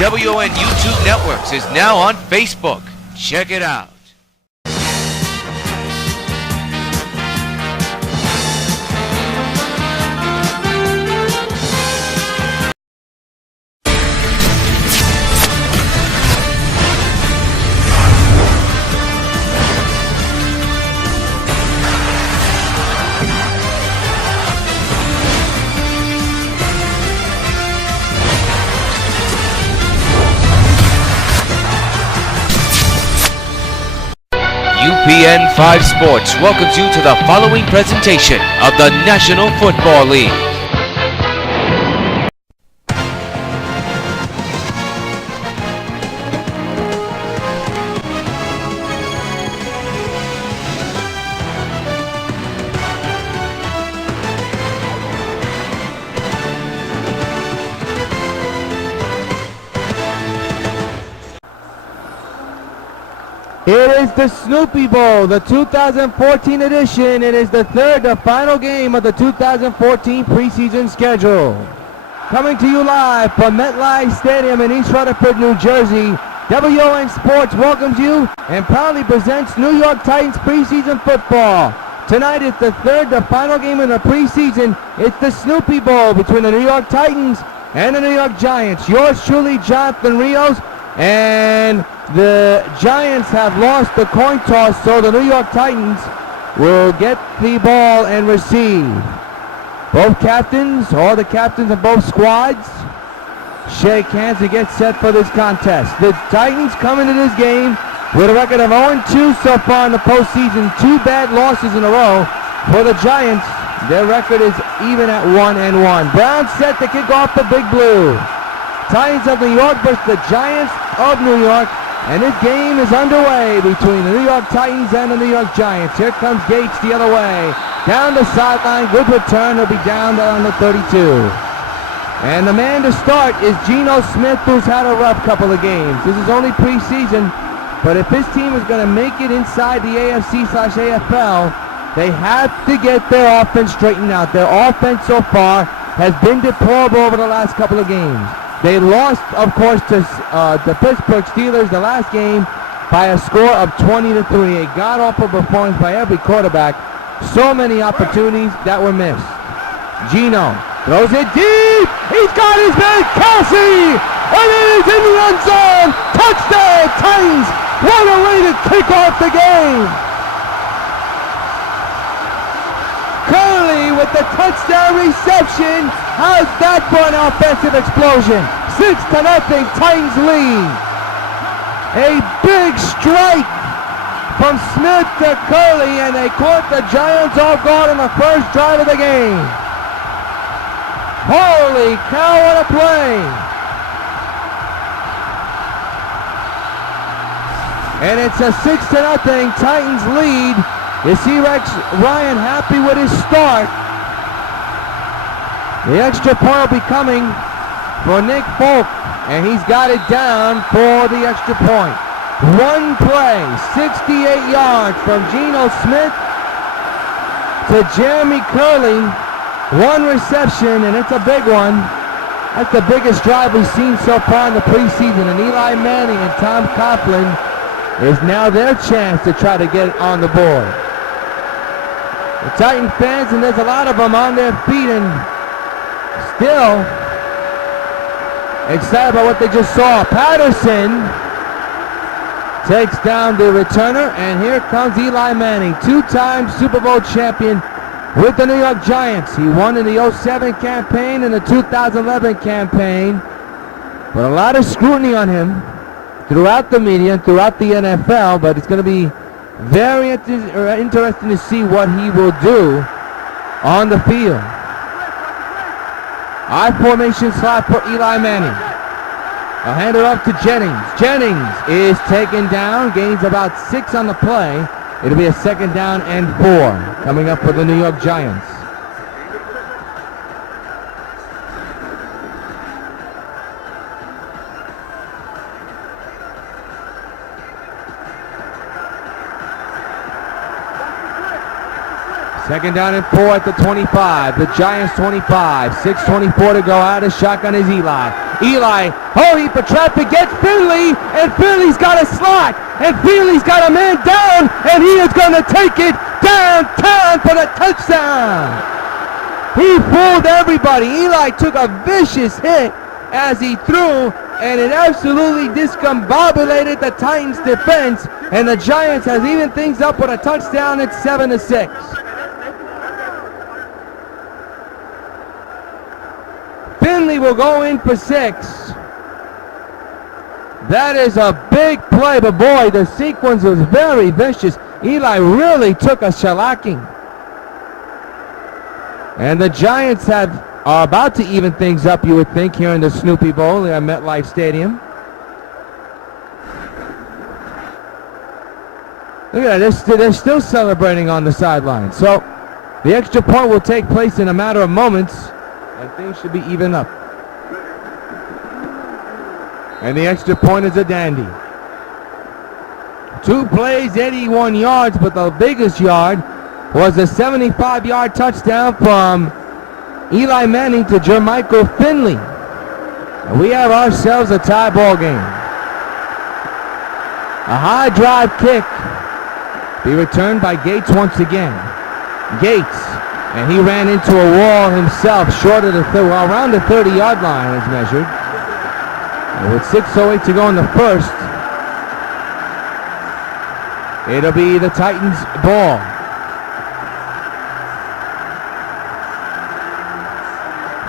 W.O.N. YouTube Networks is now on Facebook. Check it out. UPN 5 Sports welcomes you to the following presentation of the National Football League. It is the Snoopy Bowl, the 2014 edition. It is the third, the final game of the 2014 preseason schedule. Coming to you live from MetLife Stadium in East Rutherford, New Jersey, W.O.N. Sports welcomes you and proudly presents New York Titans preseason football. Tonight is the third, the final game in the preseason. It's the Snoopy Bowl between the New York Titans and the New York Giants. Yours truly, Jonathan Rios, and the Giants have lost the coin toss, so the New York Titans will get the ball and receive. Both captains, all the captains of both squads, shake hands and get set for this contest. The Titans come into this game with a record of 0-2 so far in the postseason. 2 bad losses in a row. For the Giants, their record is even at 1-1. Brown set to kick off the Big Blue. Titans of New York versus the Giants of New York. And this game is underway between the New York Titans and the New York Giants. Here comes Gates the other way. Down the sideline, good return. He'll be down on the 32. And the man to start is Geno Smith, who's had a rough couple of games. This is only preseason, but if his team is going to make it inside the AFC/AFL, they have to get their offense straightened out. Their offense so far has been deplorable over the last couple of games. They lost, of course, to the Pittsburgh Steelers the last game by a score of 20-3. A god-awful performance by every quarterback. So many opportunities that were missed. Geno throws it deep. He's got his man, Kelsey, and it is in the end zone. Touchdown, Titans. What a way to kick off the game. Curley with the touchdown reception. How's that for an offensive explosion? 6-0, Titans lead. A big strike from Smith to Curley, and they caught the Giants off guard on the first drive of the game. Holy cow, what a play. And it's a 6-0 Titans lead. You see Rex Ryan happy with his start. The extra point will be coming for Nick Folk, and he's got it down for the extra point. One play, 68 yards from Geno Smith to Jeremy Curley. One reception, and it's a big one. That's the biggest drive we've seen so far in the preseason, and Eli Manning and Tom Coughlin is now their chance to try to get on the board. The Titan fans, and there's a lot of them on their feet and still excited about what they just saw. Patterson takes down the returner, and here comes Eli Manning, 2-time Super Bowl champion with the New York Giants. He won in the 2007 campaign and the 2011 campaign. But a lot of scrutiny on him throughout the media and throughout the NFL, but it's going to be very interesting to see what he will do on the field. I-formation slot for Eli Manning. I'll hand it off to Jennings. Jennings is taken down, gains about 6 on the play. It'll be a 2nd down and 4 coming up for the New York Giants. Second down and 4 at the 25. The Giants 25. 6:24 to go. Out of shotgun is Eli. Eli, he for traffic, gets Finley, and Finley's got a slot, and Finley's got a man down, and he is going to take it downtown for the touchdown. He fooled everybody. Eli took a vicious hit as he threw, and it absolutely discombobulated the Titans defense, and the Giants has evened things up with a touchdown at 7-6. Finley will go in for 6. That is a big play, but boy, the sequence was very vicious. Eli really took a shellacking. And the Giants are about to even things up, you would think, here in the Snoopy Bowl at MetLife Stadium. Look at that, they're still celebrating on the sideline. So the extra point will take place in a matter of moments, and things should be even up. And the extra point is a dandy. 2 plays, 81 yards, but the biggest yard was a 75-yard touchdown from Eli Manning to Jermichael Finley. And we have ourselves a tie ball game. A high drive kick be returned by Gates once again. Gates, and he ran into a wall himself, short of around the 30-yard line as measured. And with 6:08 to go in the first, it'll be the Titans' ball.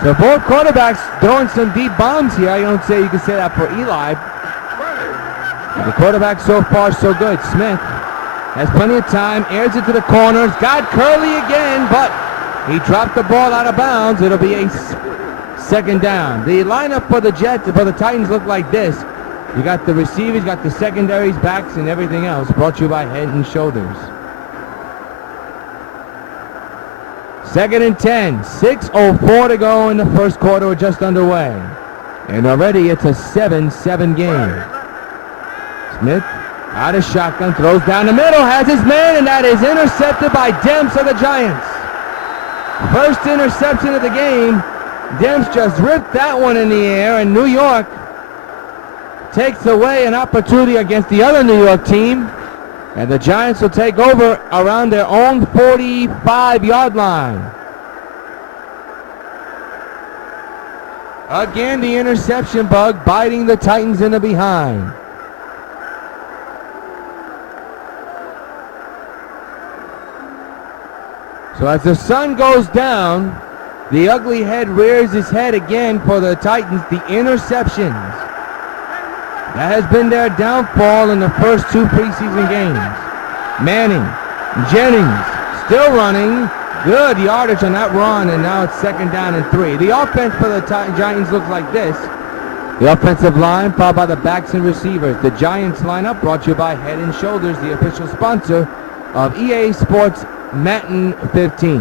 So both quarterbacks throwing some deep bombs here. I don't say you can say that for Eli. But the quarterback so far so good. Smith has plenty of time, airs it to the corners, got Curley again, but he dropped the ball out of bounds. It'll be a second down. The lineup for the Titans look like this. You got the receivers, you got the secondaries, backs, and everything else. Brought to you by Head and Shoulders. 2nd and 10. 6:04 to go in the first quarter. We're just underway. And already it's a 7-7 game. Smith out of shotgun, throws down the middle, has his man, and that is intercepted by Demps of the Giants. First interception of the game. Demps just ripped that one in the air, and New York takes away an opportunity against the other New York team, and the Giants will take over around their own 45-yard line. Again, the interception bug biting the Titans in the behind. So as the sun goes down, the ugly head rears his head again for the Titans. The interceptions. That has been their downfall in the first 2 preseason games. Manning, Jennings, still running. Good yardage on that run, and now it's 2nd down and 3. The offense for the Giants looks like this. The offensive line followed by the backs and receivers. The Giants lineup brought to you by Head and Shoulders, the official sponsor of EA Sports Madden 15,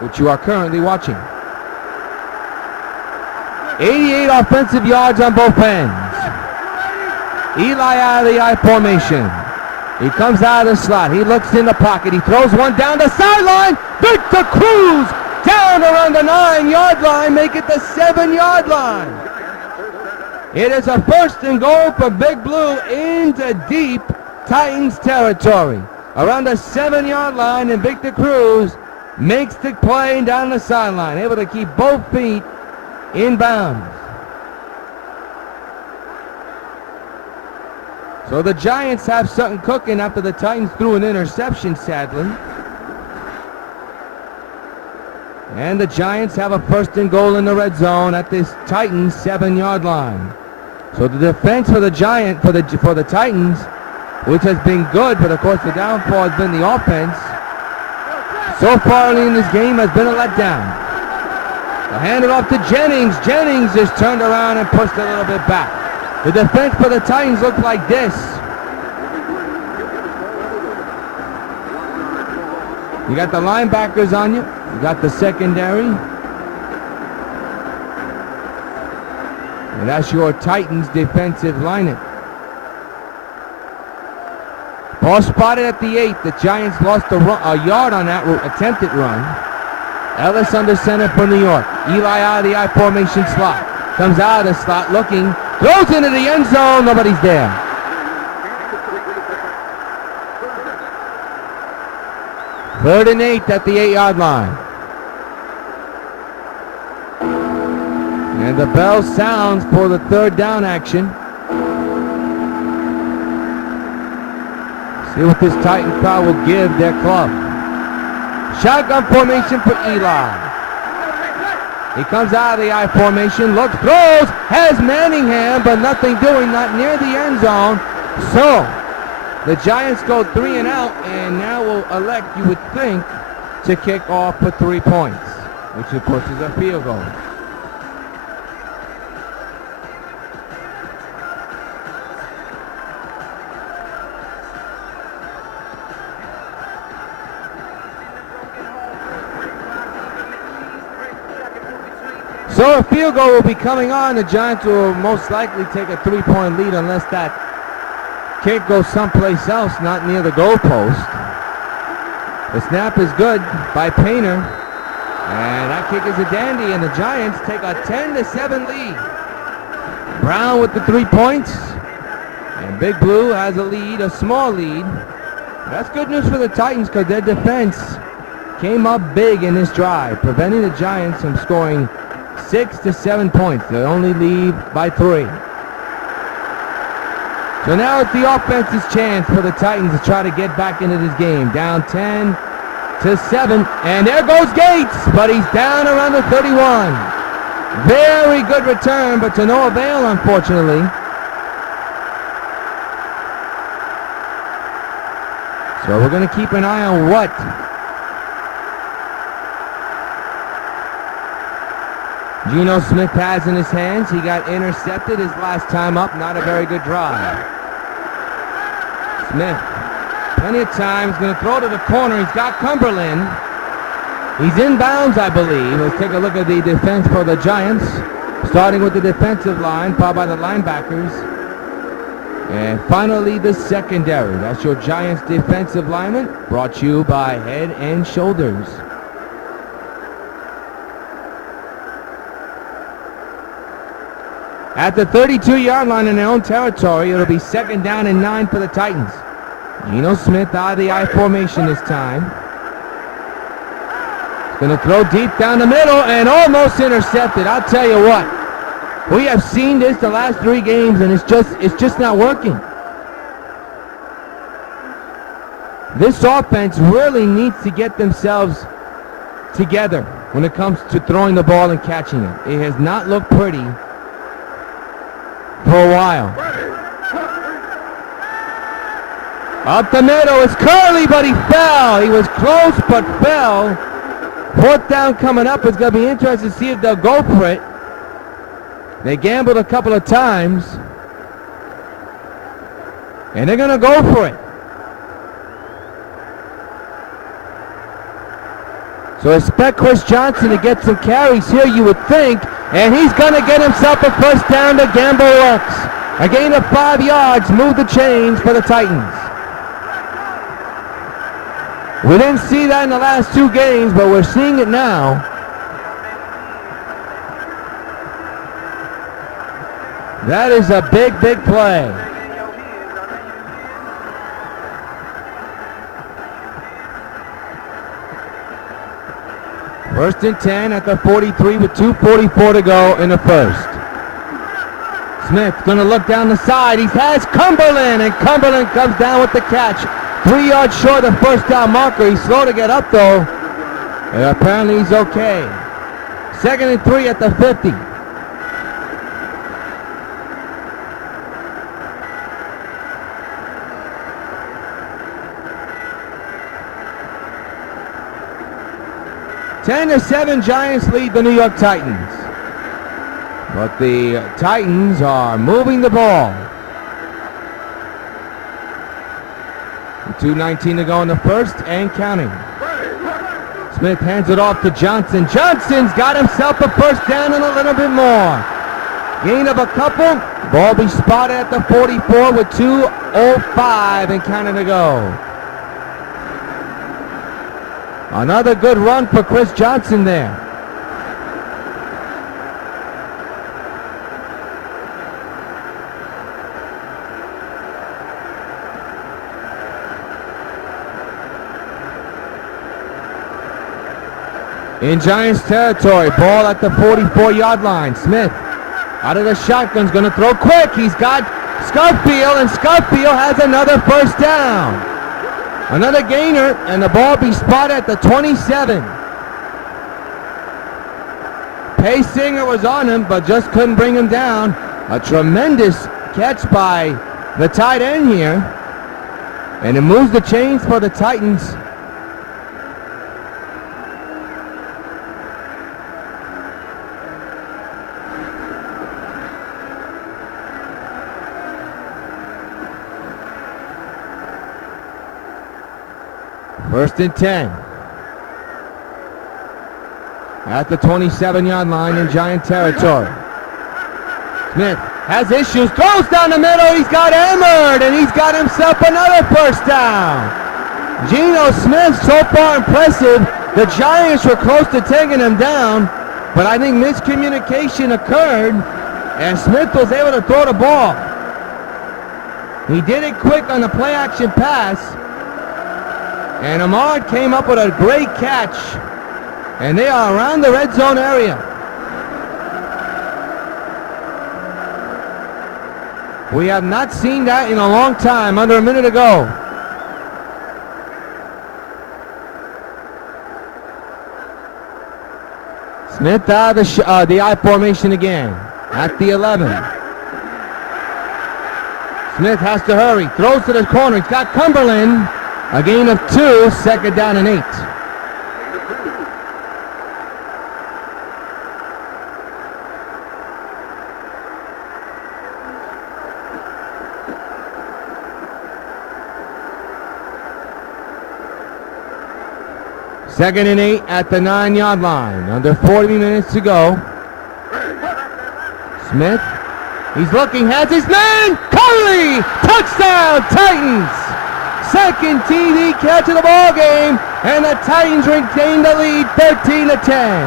which you are currently watching. 88 offensive yards on both ends. Eli out of the I formation. He comes out of the slot. He looks in the pocket. He throws one down the sideline. Victor Cruz down around the 9-yard line. Make it the 7-yard line. It is a 1st and goal for Big Blue into deep Titans territory. Around the 7-yard line, and Victor Cruz makes the play down the sideline. Able to keep both feet in bounds. So the Giants have something cooking after the Titans threw an interception, sadly. And the Giants have a 1st and goal in the red zone at this Titans 7-yard line. So the defense for the Titans, which has been good, but of course the downfall has been the offense, so far early in this game has been a letdown. They'll hand it off to Jennings. Jennings just turned around and pushed a little bit back. The defense for the Titans looked like this. You got the linebackers on you. You got the secondary. And that's your Titans defensive lineup. Ball spotted at the 8. The Giants lost a yard on that attempted run. Ellis under center for New York. Eli out of the I formation slot. Comes out of the slot looking. Throws into the end zone. Nobody's there. Third and 8 at the 8-yard line. And the bell sounds for the third down action. See what this Titan crowd will give their club. Shotgun formation for Eli. He comes out of the I formation, looks, throws, has Manningham, but nothing doing, not near the end zone. So, the Giants go 3 and out, and now will elect, you would think, to kick off for 3 points, which of course is a field goal. So a field goal will be coming on. The Giants will most likely take a 3-point lead unless that kick goes someplace else, not near the goalpost. The snap is good by Painter. And that kick is a dandy, and the Giants take a 10-7 lead. Brown with the 3 points. And Big Blue has a lead, a small lead. That's good news for the Titans because their defense came up big in this drive, preventing the Giants from scoring 6 to 7 points. They only lead by 3. So now it's the offense's chance for the Titans to try to get back into this game. Down 10-7. And there goes Gates, but he's down around the 31. Very good return, but to no avail, unfortunately. So we're going to keep an eye on what Geno Smith has in his hands. He got intercepted his last time up. Not a very good drive. Smith, plenty of time. He's going to throw to the corner. He's got Cumberland. He's in bounds, I believe. Let's take a look at the defense for the Giants. Starting with the defensive line, followed by the linebackers. And finally, the secondary. That's your Giants defensive lineman. Brought to you by Head and Shoulders. At the 32-yard line in their own territory, it'll be 2nd down and 9 for the Titans. Geno Smith out of the I formation this time. He's going to throw deep down the middle and almost intercepted. I'll tell you what, we have seen this the last 3 games, and it's just not working. This offense really needs to get themselves together when it comes to throwing the ball and catching it. It has not looked pretty for a while. Up the middle is Curley, but he fell. He was close but fell. 4th down coming up. It's going to be interesting to see if they'll go for it. They gambled a couple of times, and they're going to go for it. So expect Chris Johnson to get some carries here, you would think, and he's going to get himself a 1st down. The gamble works. A gain of 5 yards, move the chains for the Titans. We didn't see that in the last 2 games, but we're seeing it now. That is a big, big play. First and 10 at the 43 with 2:44 to go in the first. Smith going to look down the side. He has Cumberland, and Cumberland comes down with the catch. 3 yards short of 1st down marker. He's slow to get up though. And apparently he's okay. 2nd and 3 at the 50. Ten to 7, Giants lead the New York Titans. But the Titans are moving the ball. 2:19 to go in the first and counting. Smith hands it off to Johnson. Johnson's got himself a 1st down and a little bit more. Gain of a couple. Ball be spotted at the 44 with 2:05 and counting to go. Another good run for Chris Johnson there. in Giants territory. Ball at the 44-yard line. Smith out of the shotgun's going to throw quick. He's got Scofield, and Scofield has another first down. Another gainer, and the ball be spotted at the 27. Pace Singer was on him, but just couldn't bring him down. A tremendous catch by the tight end here. And it moves the chains for the Titans. First and 10. At the 27-yard line in Giant territory. Smith has issues, throws down the middle, he's got hammered, and he's got himself another first down. Geno Smith, so far impressive. The Giants were close to taking him down, but I think miscommunication occurred, and Smith was able to throw the ball. He did it quick on the play-action pass, and Ahmad came up with a great catch, and they are around the red zone area. We have not seen that in a long time, under a minute ago. Smith out of the I formation again, at the 11. Smith has to hurry, throws to the corner, he's got Cumberland. A gain of 2, second down and 8. Second and 8 at the 9-yard line. Under 40 minutes to go. Smith, he's looking, has his man, Curry! Touchdown, Titans! Second TD catch of the ball game, and the Titans retain the lead 13-10.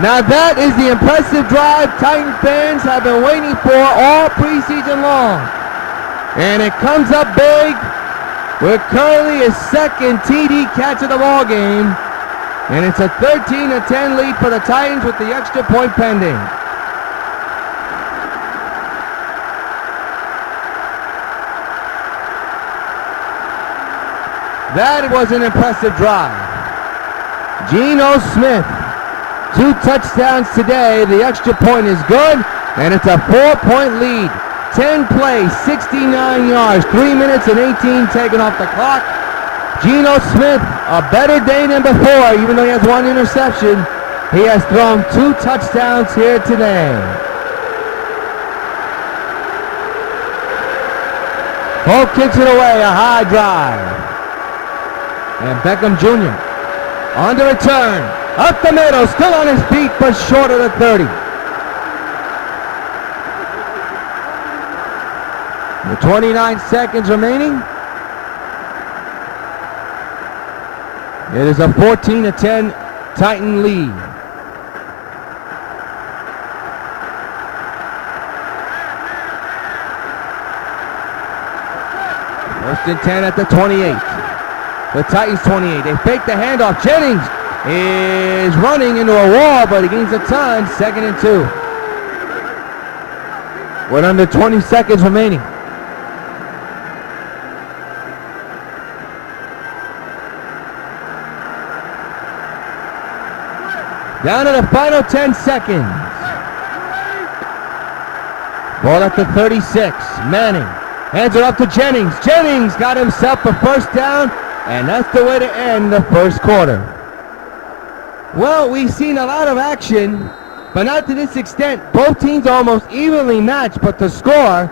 Now that is the impressive drive Titan fans have been waiting for all preseason long. And it comes up big with Curley, his second TD catch of the ball game. And it's a 13-10 lead for the Titans with the extra point pending. That was an impressive drive. Geno Smith, 2 touchdowns today. The extra point is good, and it's a 4-point lead. 10 plays, 69 yards, 3 minutes and 18 taken off the clock. Geno Smith, a better day than before, even though he has 1 interception. He has thrown 2 touchdowns here today. Hope kicks it away, a high drive. And Beckham Jr. on the return, up the middle, still on his feet, but short of the 30. With 29 seconds remaining, it is a 14-10 Titan lead. First and 10 at the 28. The Titans 28. They fake the handoff. Jennings is running into a wall, but he gains a ton. Second and 2. With under 20 seconds remaining. Down to the final 10 seconds. Ball at the 36. Manning hands it off to Jennings. Jennings got himself a first down, and that's the way to end the first quarter. Well, we've seen a lot of action, but not to this extent. Both teams almost evenly matched, but the score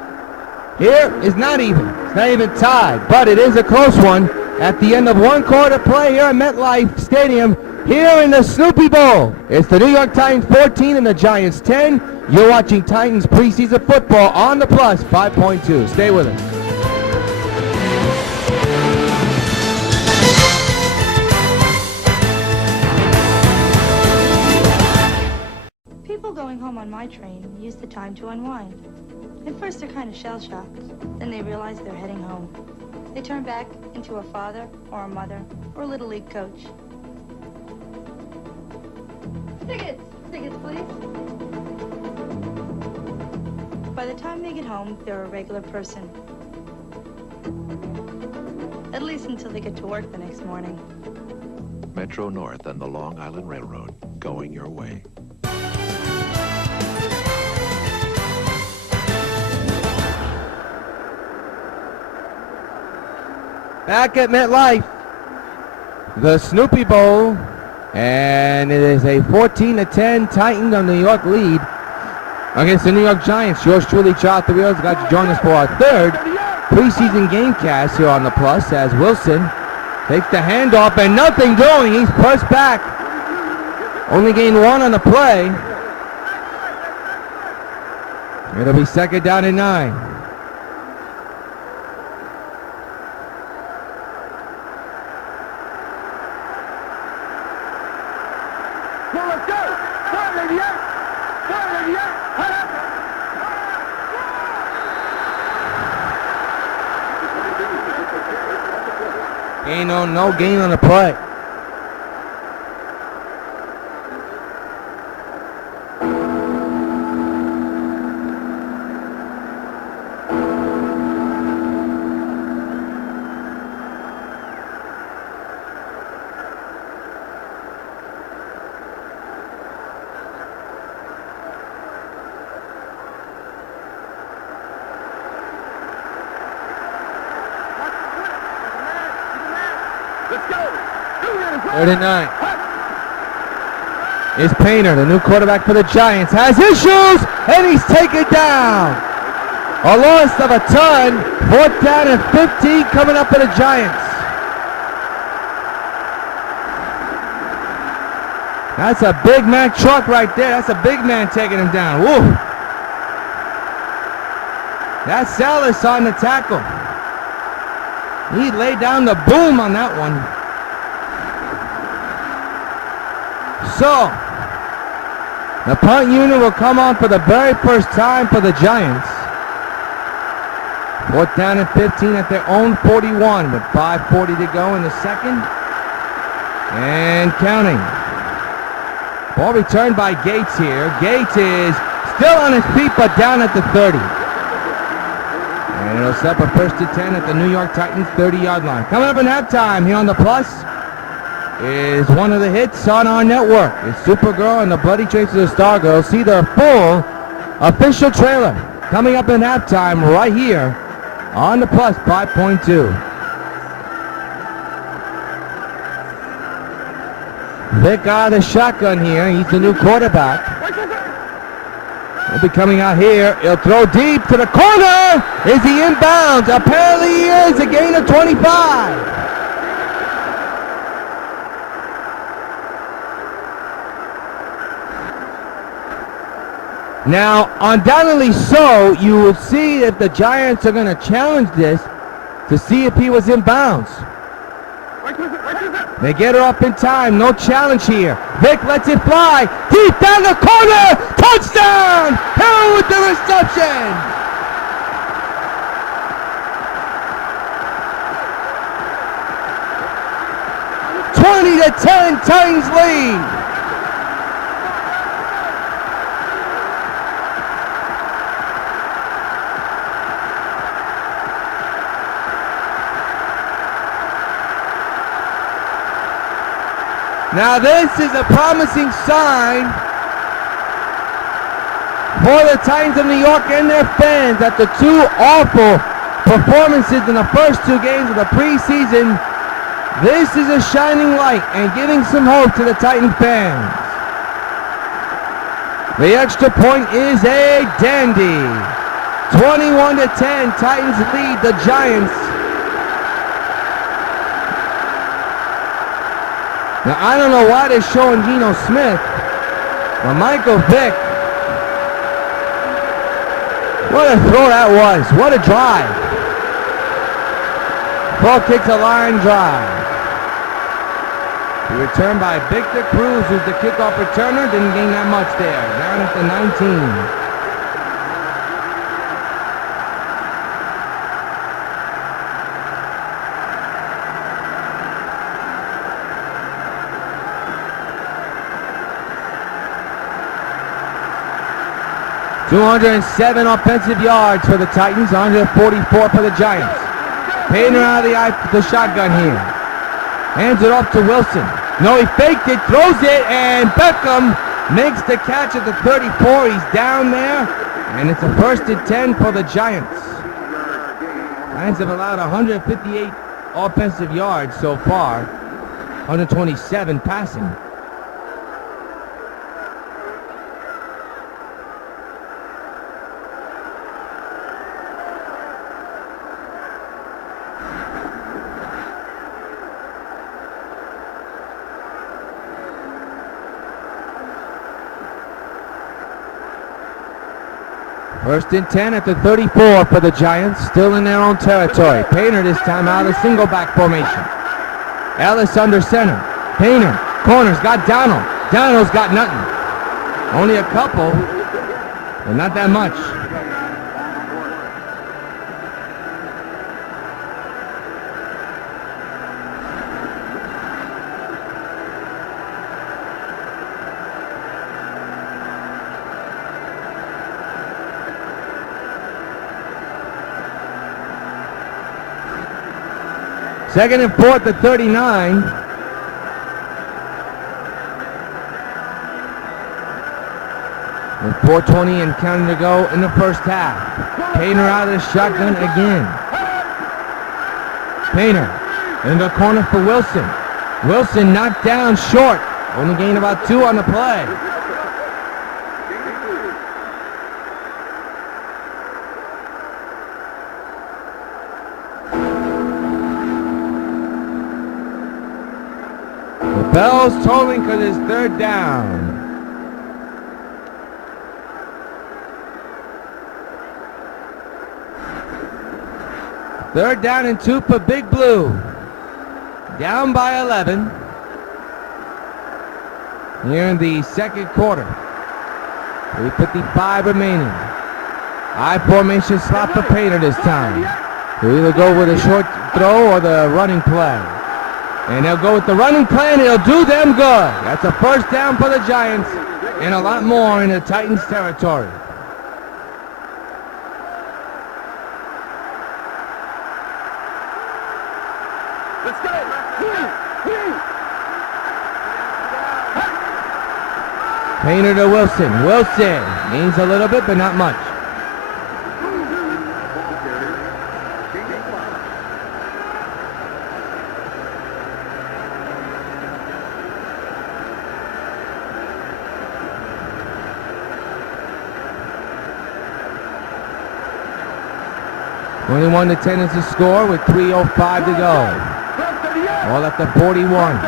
here is not even. It's not even tied, but it is a close one at the end of 1 quarter play here at MetLife Stadium. Here in the Snoopy Bowl, it's the New York Titans 14 and the Giants 10. You're watching Titans preseason football on the Plus 5.2. Stay with us. People going home on my train use the time to unwind. At first they're kind of shell-shocked, then they realize they're heading home. They turn back into a father or a mother or a Little League coach. Tickets! Tickets, please. By the time they get home, they're a regular person. At least until they get to work the next morning. Metro North and the Long Island Railroad, going your way. Back at MetLife, the Snoopy Bowl, and it is a 14-10 Titans on New York lead against the New York Giants. Yours truly, Charles the Wheels, got to join us for our third preseason game cast here on the Plus as Wilson takes the handoff and nothing doing. He's pushed back. Only gained one on the play. It'll be second down and 9. No gain on the play. Third and 9. Is Painter, the new quarterback for the Giants, has issues, and he's taken down. A loss of a ton. 4th down and 15 coming up for the Giants. That's a big man truck right there. That's a big man taking him down. Woo. That's Salas on the tackle. He laid down the boom on that one. So, the punt unit will come on for the very first time for the Giants. 4th down and 15 at their own 41 with 5:40 to go in the second. And counting. Ball returned by Gates here. Gates is still on his feet but down at the 30. And it'll set up a 1st and 10 at the New York Titans 30-yard line. Coming up in halftime here on the Plus is one of the hits on our network. It's Supergirl and the Bloody Traces of Stargirl. See their full official trailer coming up in halftime right here on the Plus 5.2. Vic out of the shotgun here. He's the new quarterback. He'll be coming out here. He'll throw deep to the corner. Is he inbounds? Apparently he is. A gain of 25. Now, undoubtedly so, you will see if the Giants are going to challenge this to see if he was in bounds. They get her up in time. No challenge here. Vic lets it fly. Deep down the corner. Touchdown! Hill with the reception. (20-10) Titans lead. Now this is a promising sign for the Titans of New York and their fans after 2 awful performances in the first 2 games of the preseason. This is a shining light and giving some hope to the Titan fans. The extra point is a dandy. 21-10, Titans lead the Giants. Now, I don't know why they're showing Geno Smith, but Michael Vick, what a throw that was. What a drive. Ball kicks a line drive. The return by Victor Cruz, who's the kickoff returner. Didn't gain that much there. Down at the 19. 207 offensive yards for the Titans, 144 for the Giants. Painter out of the shotgun here. Hands it off to Wilson. No, he faked it, throws it, and Beckham makes the catch at the 34. He's down there, and it's a 1st and 10 for the Giants. Giants have allowed 158 offensive yards so far, 127 passing. First and 10 at the 34 for the Giants, still in their own territory. Painter this time out of the single back formation. Ellis under center. Painter, corners, got Donald. Donald's got nothing. Only a couple, but not that much. Second and 4th at 39. With 4:20 and counting to go in the first half. Painter out of the shotgun again. Painter in the corner for Wilson. Wilson knocked down short. Only gained about 2 on the play. Bell's tolling because it's 3rd down. Third down and 2 for Big Blue. Down by 11. Here in the second quarter. 3:55 remaining. I formation slot for Painter this time. He'll either go with a short throw or the running play. And they'll go with the running play, and it'll do them good. That's a 1st down for the Giants, and a lot more in the Titans' territory. Let's go! Painter to Wilson. Wilson means a little bit, but not much. (21-10) is the score with 3:05 to go. All at the 41.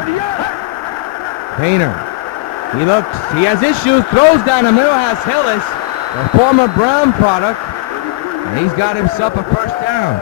Painter. He looks. He has issues. Throws down the middle. Has Hillis, a former Brown product. And he's got himself a 1st down.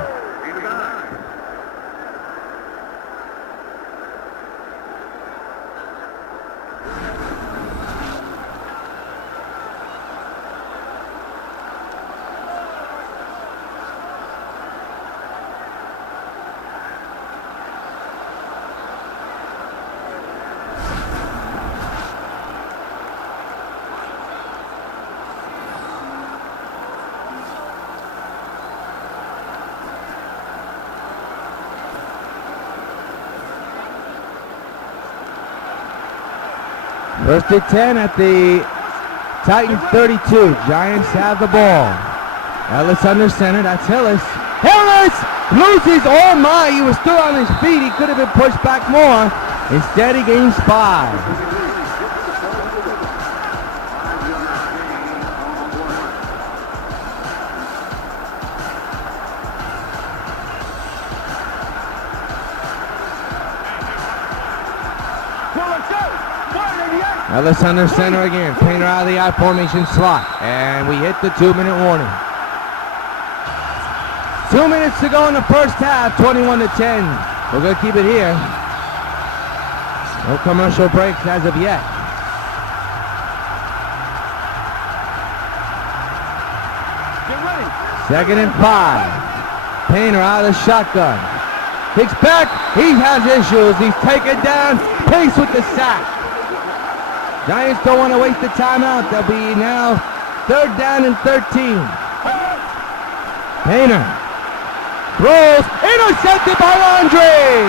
First and 10 at the Titans 32. Giants have the ball. Ellis under center. That's Hillis. Hillis loses. Oh my! He was still on his feet. He could have been pushed back more. Instead, he gains 5. Ellis under center again. Painter out of the I formation slot. And we hit the 2-minute warning. 2 minutes to go in the first half. 21-10. We're going to keep it here. No commercial breaks as of yet. Get ready. 2nd and 5. Painter out of the shotgun. Kicks back. He has issues. He's taken down. Pace with the sack. Giants don't want to waste the timeout. They'll be now 3rd down and 13. Painter throws, intercepted by Landry.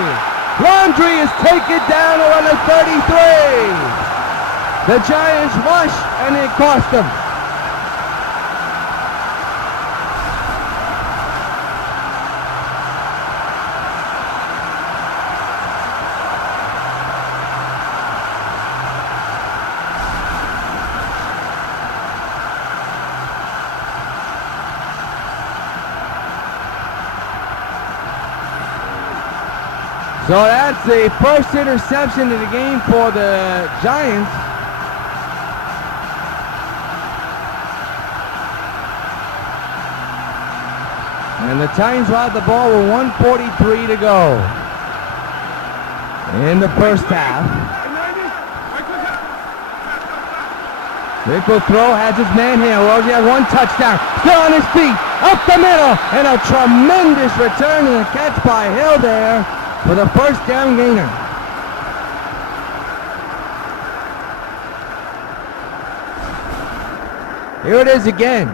Landry is taken down around the 33. The Giants rush, and it cost them. So that's the first interception of the game for the Giants. And the Titans will have the ball with 1:43 to go in the first half. Vic will throw, has his man here. Rosie has one touchdown. Still on his feet, up the middle, and a tremendous return and a catch by Hill there for the first down gainer. Here it is again.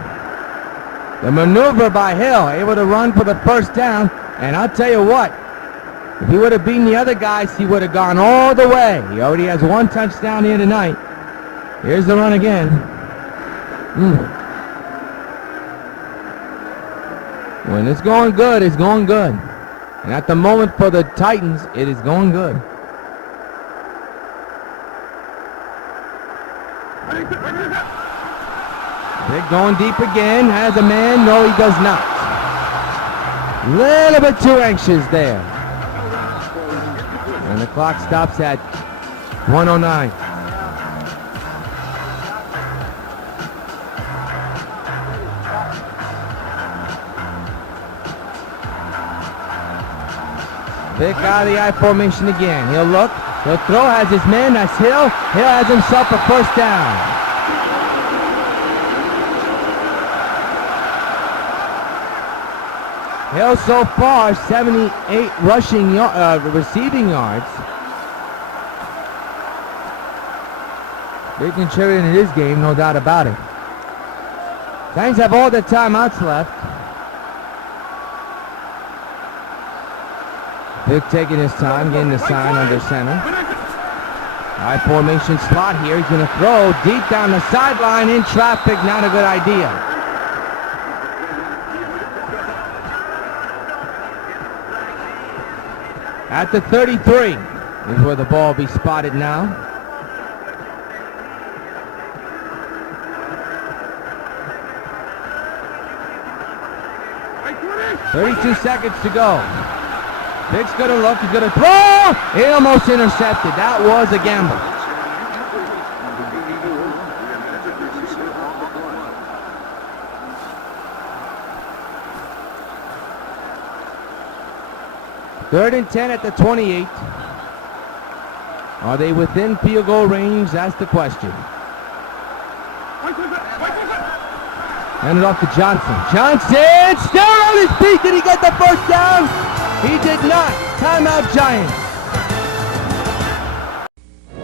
The maneuver by Hill, able to run for the first down. And I'll tell you what, if he would have beaten the other guys, he would have gone all the way. He already has one touchdown here tonight. Here's the run again. When it's going good, it's going good. And at the moment for the Titans, it is going good. Vic going deep again. Has a man. No, he does not. Little bit too anxious there. And the clock stops at 1:09. Vic out of the I formation again. He'll look. He'll throw. Has his man. That's Hill. Hill has himself a first down. Hill so far 78 receiving yards. Big contributor in this game, no doubt about it. Titans have all the timeouts left. Vic taking his time, getting the sign under center. High formation slot here. He's going to throw deep down the sideline in traffic. Not a good idea. At the 33 is where the ball will be spotted now. .32 seconds to go. Vic's going to look, he's going to throw! He almost intercepted. That was a gamble. Third and 10 at the 28. Are they within field goal range? That's the question. Handed off to Johnson. Johnson still on his feet. Did he get the first down? He did not. Timeout, Giants.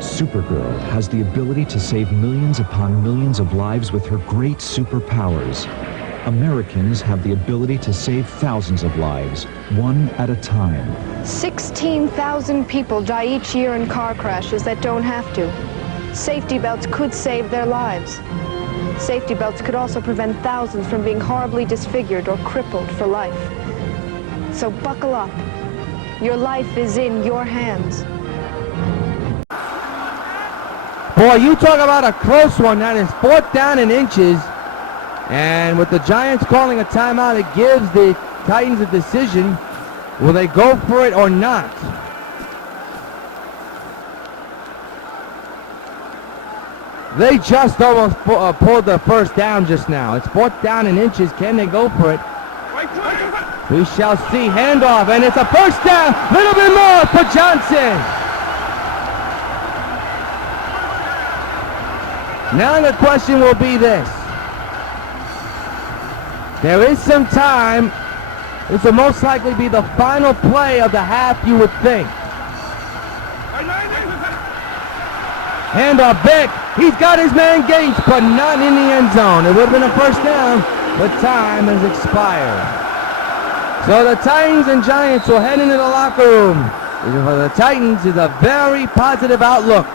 Supergirl has the ability to save millions upon millions of lives with her great superpowers. Americans have the ability to save thousands of lives, one at a time. 16,000 people die each year in car crashes that don't have to. Safety belts could save their lives. Safety belts could also prevent thousands from being horribly disfigured or crippled for life. So buckle up. Your life is in your hands. Boy, you talk about a close one. That is 4th down and inches. And with the Giants calling a timeout, it gives the Titans a decision. Will they go for it or not? They just almost pulled the first down just now. It's 4th down and inches. Can they go for it? We shall see. Handoff, and it's a first down. Little bit more for Johnson. Now the question will be this. There is some time. This will most likely be the final play of the half, you would think. Handoff back. He's got his man Gates, but not in the end zone. It would have been a first down, but time has expired. So the Titans and Giants will head into the locker room. For the Titans is a very positive outlook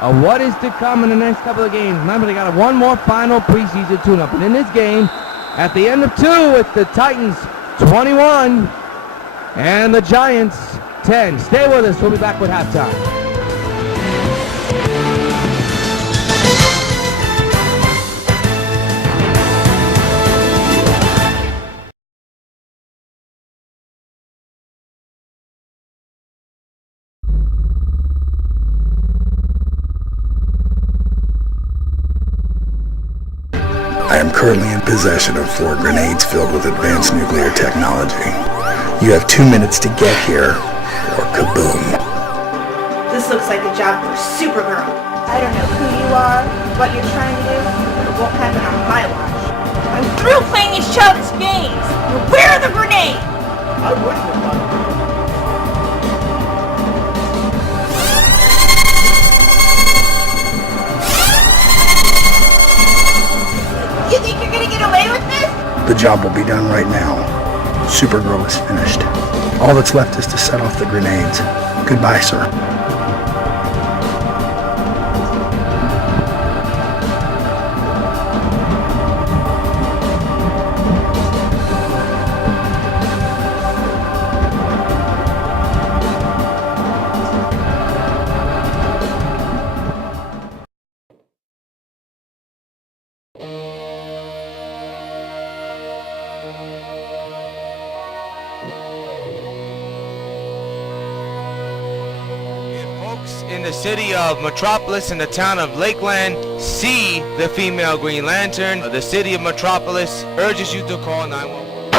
of what is to come in the next couple of games. Remember, they got one more final preseason tune-up. And in this game, at the end of 2, it's the Titans 21 and the Giants 10. Stay with us. We'll be back with halftime. I am currently in possession of 4 grenades filled with advanced nuclear technology. You have 2 minutes to get here, or kaboom. This looks like a job for Supergirl. I don't know who you are, what you're trying to do, but it won't happen on my watch. I'm through playing these childish games! Where are the grenades? I wouldn't have done it. You think you're gonna get away with this? The job will be done right now. Supergirl is finished. All that's left is to set off the grenades. Goodbye, sir. In the city of Metropolis, in the town of Lakeland, see the female Green Lantern. The city of Metropolis urges you to call 911.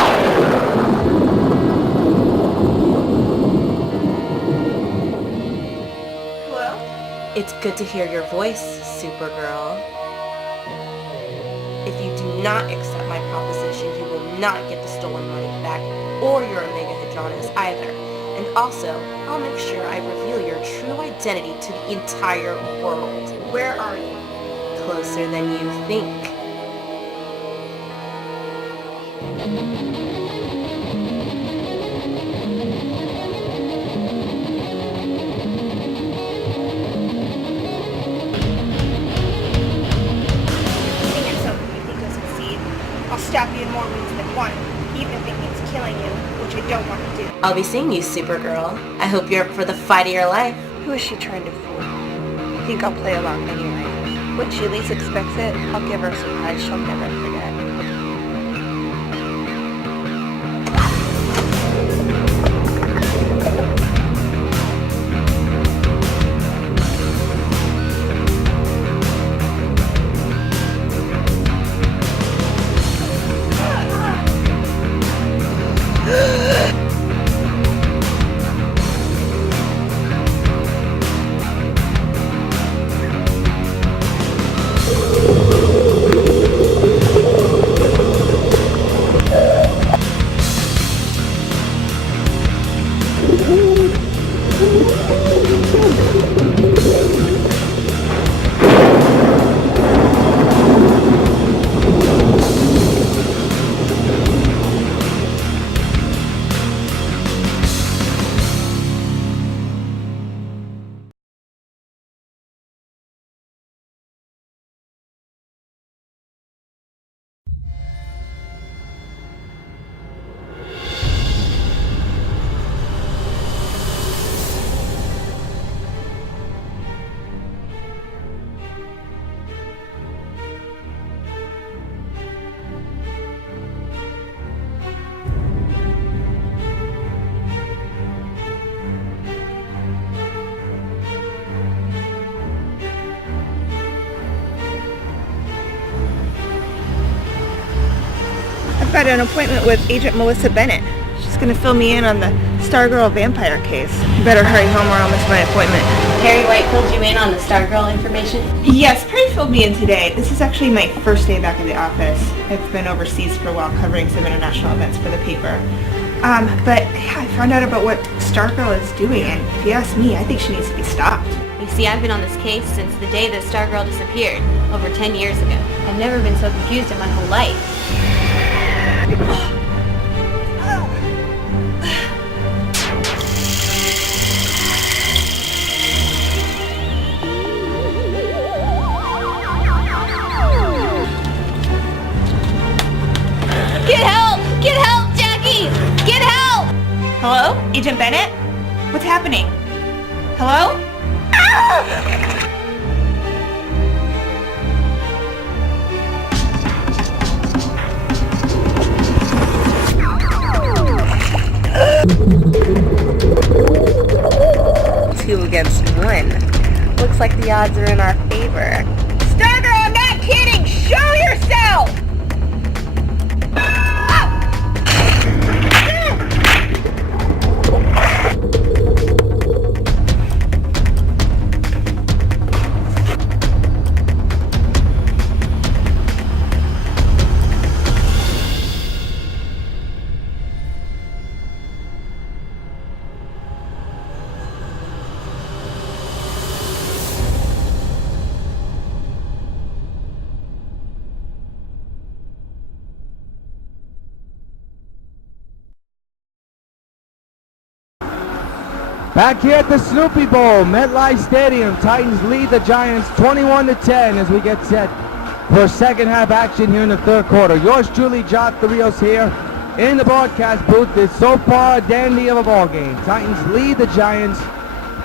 Hello? It's good to hear your voice, Supergirl. If you do not accept my proposition, you will not get the stolen money back or your Omega Hadronis either. And also, I'll make sure I reveal your true identity to the entire world. Where are you? Closer than you think. Think yourself if you think you'll succeed. I'll stab you in more ways than one, even if it means killing you, which I don't want to do. I'll be seeing you, Supergirl. I hope you're up for the fight of your life. Who is she trying to fool? I think I'll play along anyway. When she least expects it, I'll give her a surprise she'll never forget. I've got an appointment with Agent Melissa Bennett. She's gonna fill me in on the Stargirl vampire case. You better hurry home or I'll miss my appointment. Harry White filled you in on the Stargirl information? Yes, Perry filled me in today. This is actually my first day back at the office. I've been overseas for a while covering some international events for the paper. But yeah, I found out about what Stargirl is doing, and if you ask me, I think she needs to be stopped. You see, I've been on this case since the day that Stargirl disappeared, over 10 years ago. I've never been so confused in my whole life. Get help! Get help, Jackie! Get help! Hello? Agent Bennett? What's happening? Hello? Two against one. Looks like the odds are in our favor. Stargirl, I'm not kidding! Show yourself! Back here at the Snoopy Bowl, MetLife Stadium, Titans lead the Giants 21-10 as we get set for second half action here in the third quarter. Yours truly, Jot the Rios here in the broadcast booth. It's so far a dandy of a ball game. Titans lead the Giants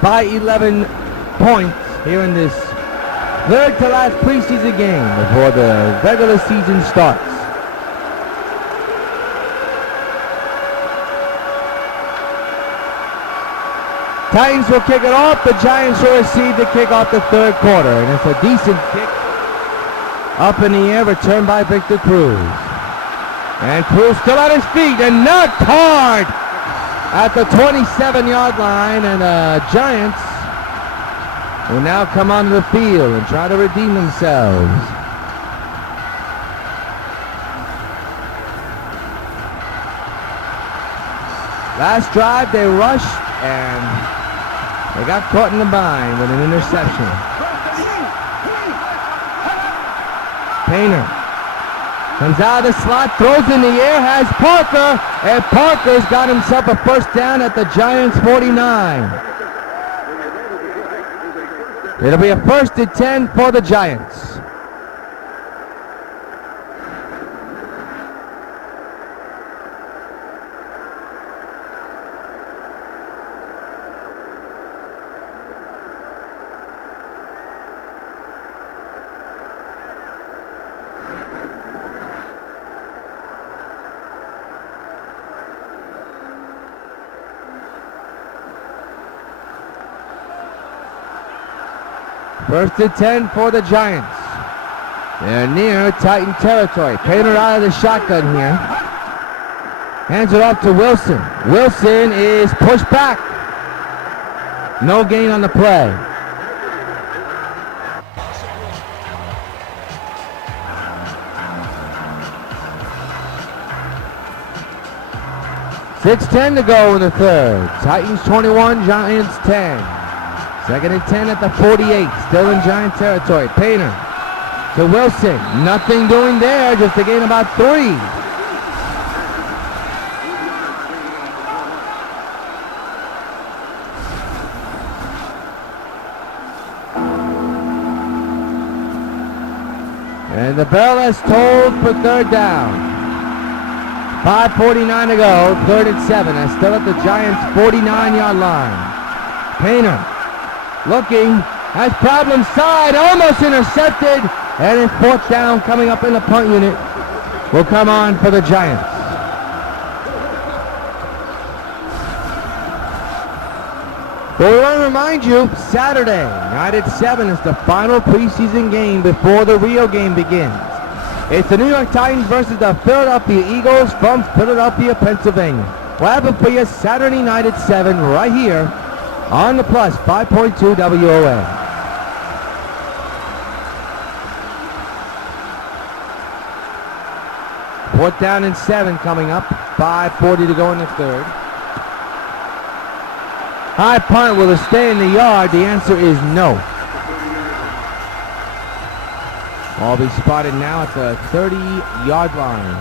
by 11 points here in this third to last preseason game before the regular season starts. Titans will kick it off. The Giants will receive the kick off the third quarter. And it's a decent kick up in the air, returned by Victor Cruz. And Cruz still on his feet and knocked hard at the 27-yard line. And the Giants will now come onto the field and try to redeem themselves. Last drive they rushed and they got caught in the bind with an interception. Painter comes out of the slot, throws in the air, has Parker, and Parker's got himself a first down at the Giants' 49. It'll be a 1st and 10 for the Giants. First and 10 for the Giants. They're near Titan territory. Painter out of the shotgun here. Hands it off to Wilson. Wilson is pushed back. No gain on the play. .6:10 to go in the third. Titans 21, Giants 10. Second and 10 at the 48, still in Giant territory. Painter to Wilson, nothing doing there, just a gain about 3. And the bell has tolled for third down. 5:49 to go, 3rd and 7. That's still at the Giants' 49-yard line. Painter looking, has problems side, almost intercepted, and it's 4th down coming up in the punt unit. Will come on for the Giants. Well, we want to remind you, Saturday night at 7 is the final preseason game before the Rio game begins. It's the New York Titans versus the Philadelphia Eagles from Philadelphia, Pennsylvania. We'll have it for you Saturday night at 7 right here on the Plus 5.2 W.O.N. 4th down and 7 coming up. 5:40 to go in the third. High punt, will it stay in the yard? The answer is no. Ball be spotted now at the 30-yard line.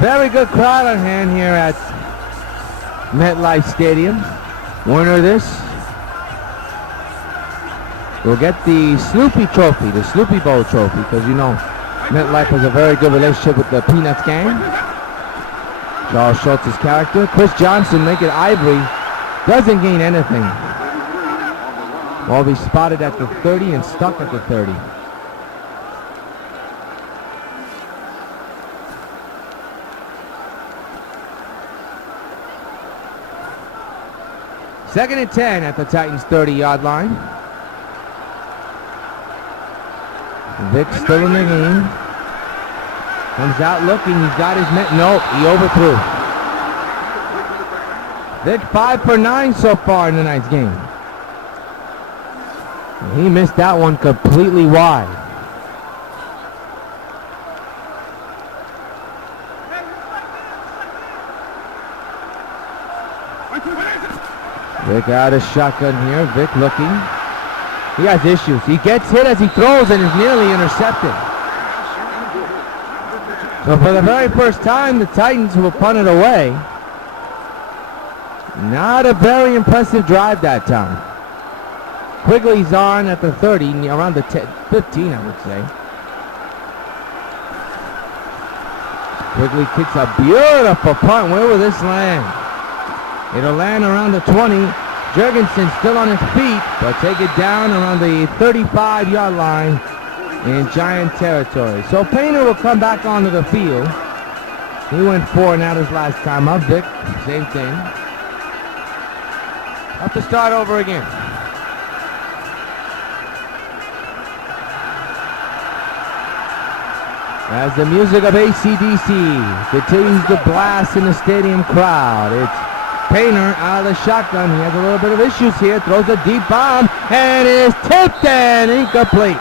Very good crowd on hand here at MetLife Stadium. Winner of this will get the Snoopy Trophy, the Snoopy Bowl Trophy, because you know MetLife has a very good relationship with the Peanuts gang. Charles Schultz's character. Chris Johnson, Lincoln Ivory, doesn't gain anything. Ball be spotted at the 30 and stuck at the 30. Second and 10 at the Titans' 30-yard line. Vic still in the game. Comes out looking, he's got his net. Nope, he overthrew. Vic 5 for 9 so far in tonight's game. He missed that one completely wide. Vic out of shotgun here. Vic looking. He has issues. He gets hit as he throws and is nearly intercepted. So for the very first time, the Titans will punt it away. Not a very impressive drive that time. Quigley's on at the 30, around the 15, I would say. Quigley kicks a beautiful punt. Where will this land? It'll land around the 20. Jurgensen still on his feet, but take it down around the 35-yard line in Giant territory. So Painter will come back onto the field. He went 4 and out his last time up. Vic, same thing. Have to start over again. As the music of AC/DC continues to blast in the stadium crowd, it's Painter out of the shotgun. He has a little bit of issues here. Throws a deep bomb and is tipped and incomplete.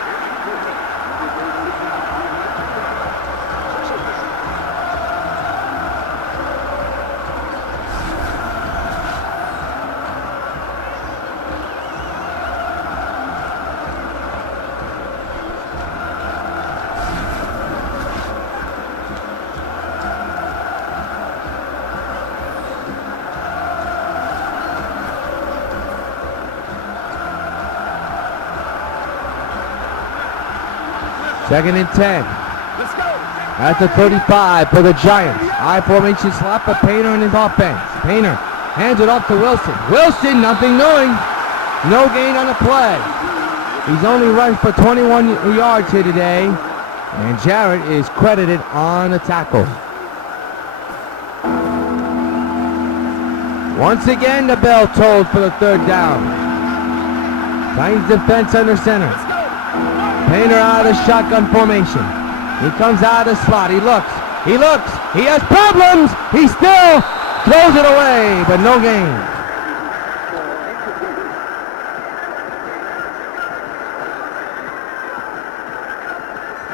Second and 10. At the 35 for the Giants. High formation slap of Painter in his offense. Painter hands it off to Wilson. Wilson, nothing doing. No gain on the play. He's only rushed for 21 yards here today. And Jarrett is credited on the tackle. Once again, the bell tolled for the third down. Titans defense under center. Painter out of the shotgun formation. He comes out of the slot. He looks. He has problems. He still throws it away, but no gain.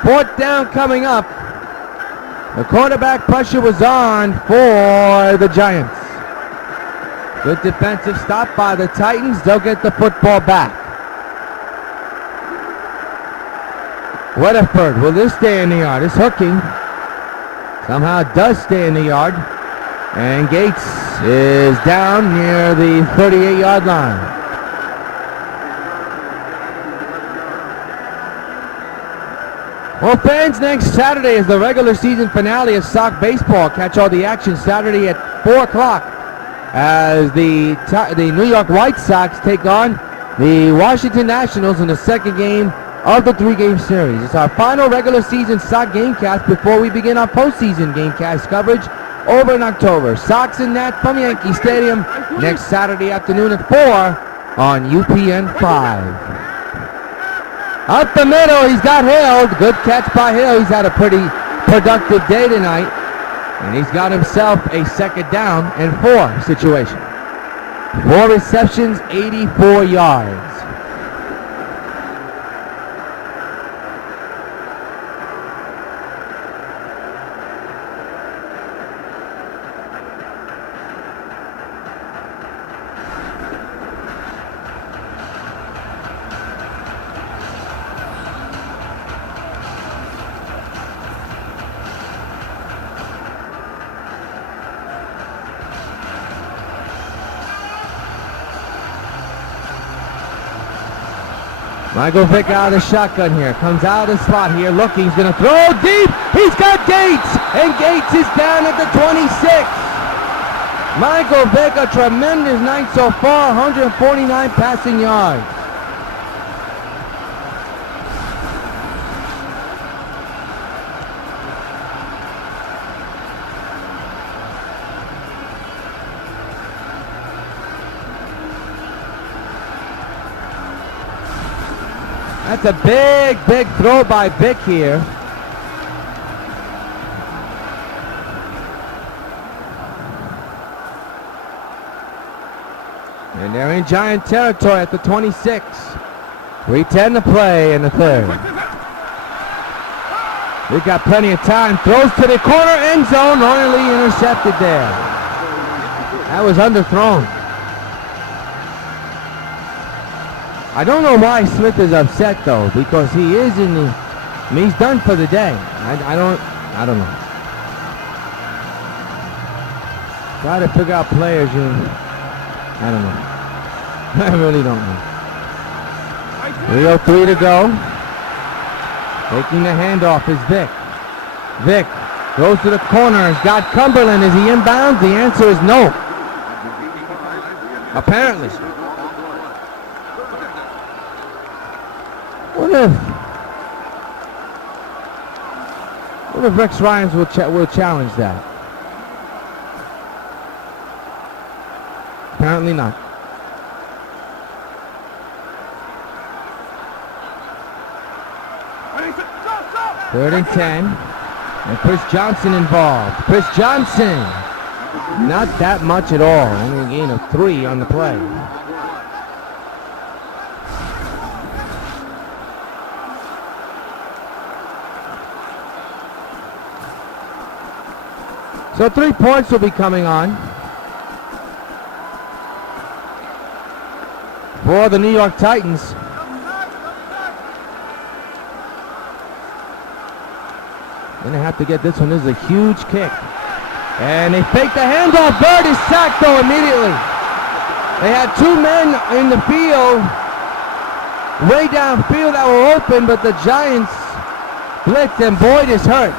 Fourth down coming up. The quarterback pressure was on for the Giants. Good defensive stop by the Titans. They'll get the football back. Weatherford, will this stay in the yard? It's hooking. Somehow it does stay in the yard. And Gates is down near the 38-yard line. Well, fans, next Saturday is the regular season finale of Sock Baseball. Catch all the action Saturday at 4 o'clock as the New York White Sox take on the Washington Nationals in the second game of the 3-game series. It's our final regular season Sox gamecast before we begin our postseason gamecast coverage over in October. Sox and Nat from Yankee Stadium next Saturday afternoon at 4 on UPN 5. Up the middle, he's got Hill. Good catch by Hill. He's had a pretty productive day tonight. And he's got himself a second down and 4 situation. 4 receptions, 84 yards. Michael Vick out of the shotgun here. Comes out of the slot here. Looking. He's going to throw deep. He's got Gates. And Gates is down at the 26. Michael Vick, a tremendous night so far. 149 passing yards. That's a big throw by Vick here. And they're in Giant territory at the 26. 3:10 to play in the third. We've got plenty of time. Throws to the corner end zone. Nearly intercepted there. That was underthrown. I don't know why Smith is upset though, because he is in the, I mean, he's done for the day. I don't know. Try to figure out players, I don't know. I really don't know. 3:03 to go. Taking the handoff is Vick. Vick goes to the corner. He's got Cumberland. Is he inbound? The answer is no. Apparently. What if Rex Ryans will challenge that? Apparently not. Third and 10. And Chris Johnson involved. Chris Johnson. Not that much at all. Only a gain of 3 on the play. So 3 points will be coming on for the New York Titans. Gonna have to get this one. This is a huge kick. And they fake the handoff. Bird is sacked though immediately. They had 2 men in the field, way downfield that were open, but the Giants blitzed and Boyd is hurt.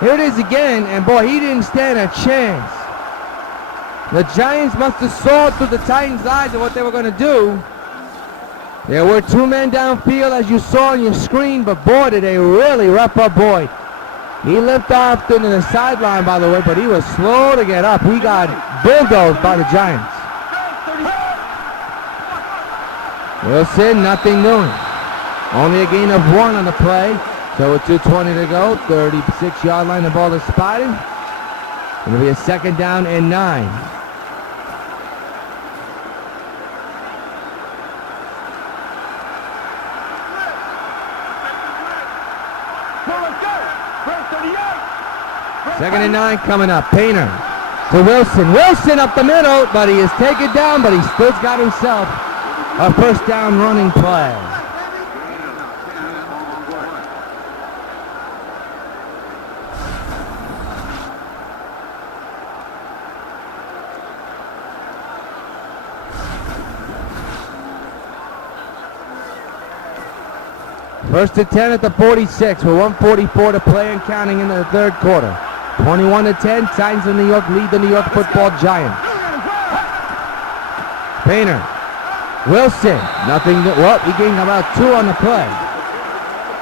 Here it is again, and boy, he didn't stand a chance. The Giants must have saw through the Titans' eyes of what they were going to do. There were 2 men downfield, as you saw on your screen, but boy, did they really rough up Boyd. He limped off to the sideline, by the way, but he was slow to get up. He got bulldozed by the Giants. Wilson, nothing doing. Only a gain of 1 on the play. So with 2:20 to go, 36-yard line, the ball is spotted. It'll be a 2nd down and 9. Second and 9 coming up. Painter to Wilson. Wilson up the middle, but he is taken down, but he still got himself a 1st down running play. First and 10 at the 46 with 1:44 to play and counting in the third quarter. 21-10, Titans of New York lead the New York Football Giants. Painter, Wilson, nothing. Well, he gained about 2 on the play.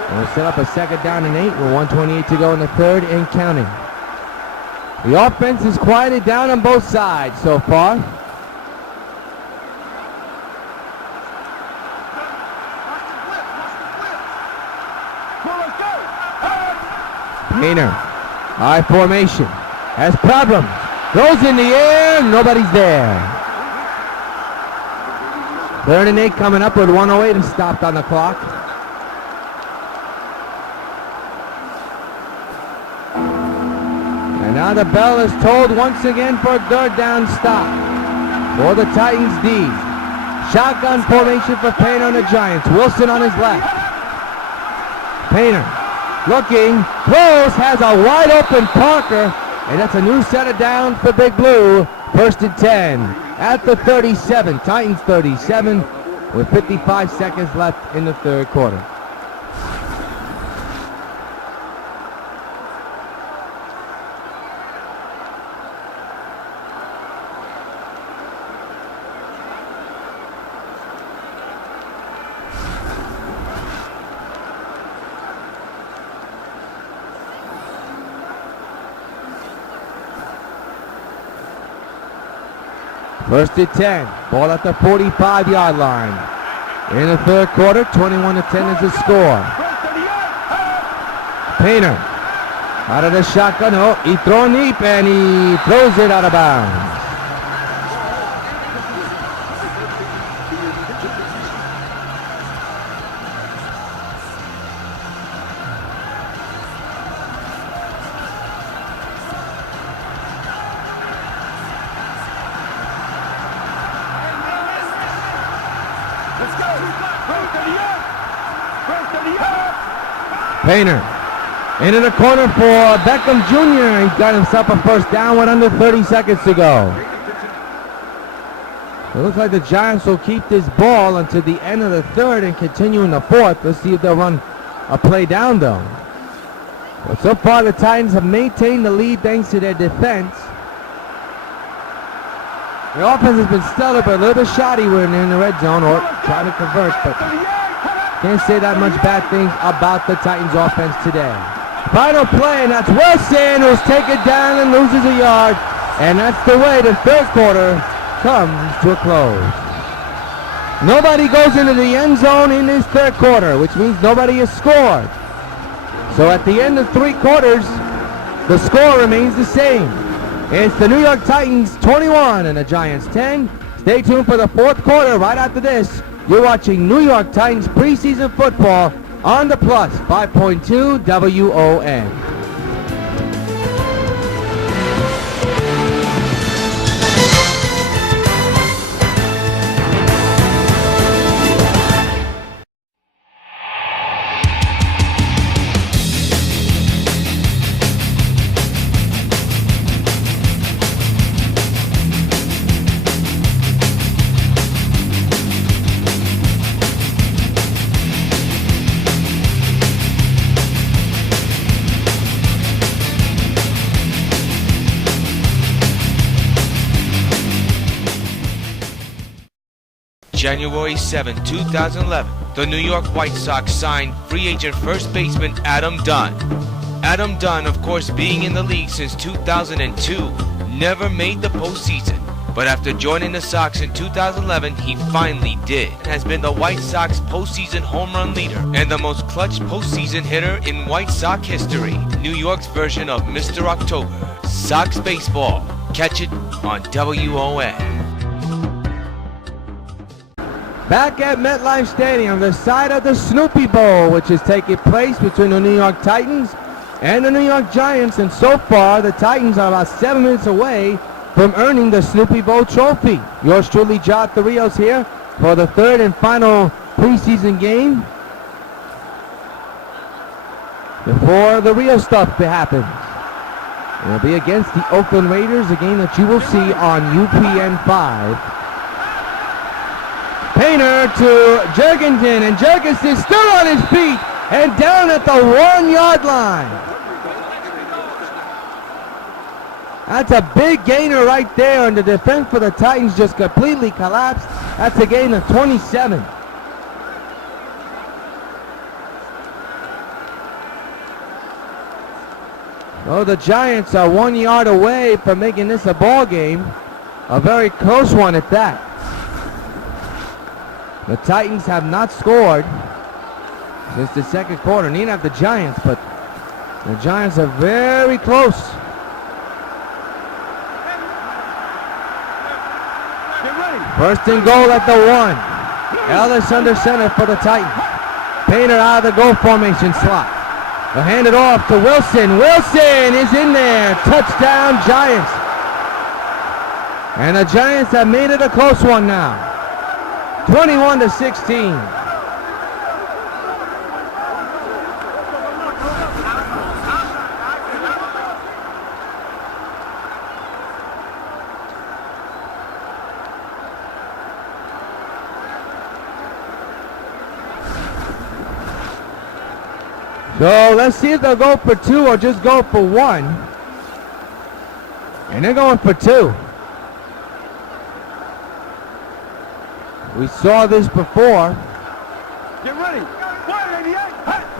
And we'll set up a 2nd down and 8 with 1:28 to go in the third and counting. The offense is quieted down on both sides so far. Painter, high formation, has problems, throws in the air, nobody's there. 3rd and 8 coming up with 1:08 and stopped on the clock. And now the bell is tolled once again for a 3rd down stop for the Titans D. Shotgun formation for Painter on the Giants. Wilson on his left. Painter. Looking, throws, has a wide open Parker, and that's a new set of down for Big Blue. 1st and 10 at the 37. Titans 37, with 55 seconds left in the third quarter. First and 10, ball at the 45-yard line. In the third quarter, 21-10 is the score. Painter, out of the shotgun, he throws deep and he throws it out of bounds. Painter into the corner for Beckham Jr. He got himself a first down with under 30 seconds to go. It looks like the Giants will keep this ball until the end of the third and continue in the fourth. Let's see if they'll run a play down though. But so far the Titans have maintained the lead thanks to their defense. The offense has been stellar but a little bit shoddy when they're in the red zone or trying to convert, but can't say that much bad things about the Titans offense today. Final play, and that's Wilson who's taken down and loses a yard. And that's the way the third quarter comes to a close. Nobody goes into the end zone in this third quarter, which means nobody has scored. So at the end of three quarters, the score remains the same. It's the New York Titans 21 and the Giants 10. Stay tuned for the fourth quarter right after this. You're watching New York Titans preseason football on the Plus 5.2 W.O.N. January 7, 2011, the New York White Sox signed free agent first baseman Adam Dunn. Adam Dunn, of course, being in the league since 2002, never made the postseason. But after joining the Sox in 2011, he finally did. Has been the White Sox postseason home run leader and the most clutch postseason hitter in White Sox history. New York's version of Mr. October. Sox baseball. Catch it on W.O.N. Back at MetLife Stadium, the side of the Snoopy Bowl, which is taking place between the New York Titans and the New York Giants. And so far, the Titans are about 7 minutes away from earning the Snoopy Bowl trophy. Yours truly, Jot the Rios here for the third and final preseason game before the real stuff happens. It'll be against the Oakland Raiders, a game that you will see on UPN 5. Painter to Jurgensen, and Jurgensen still on his feet and down at the 1 yard line. That's a big gainer right there, and the defense for the Titans just completely collapsed. That's a gain of 27. So the Giants are 1 yard away from making this a ball game, a very close one at that. The Titans have not scored since the second quarter. Neither have the Giants, but the Giants are very close. First and goal at the 1. Ellis under center for the Titans. Painter out of the goal formation slot. They'll hand it off to Wilson. Wilson is in there. Touchdown, Giants. And the Giants have made it a close one now. 21-16. So let's see if they'll go for 2 or just go for 1. And they're going for 2. We saw this before. Get ready.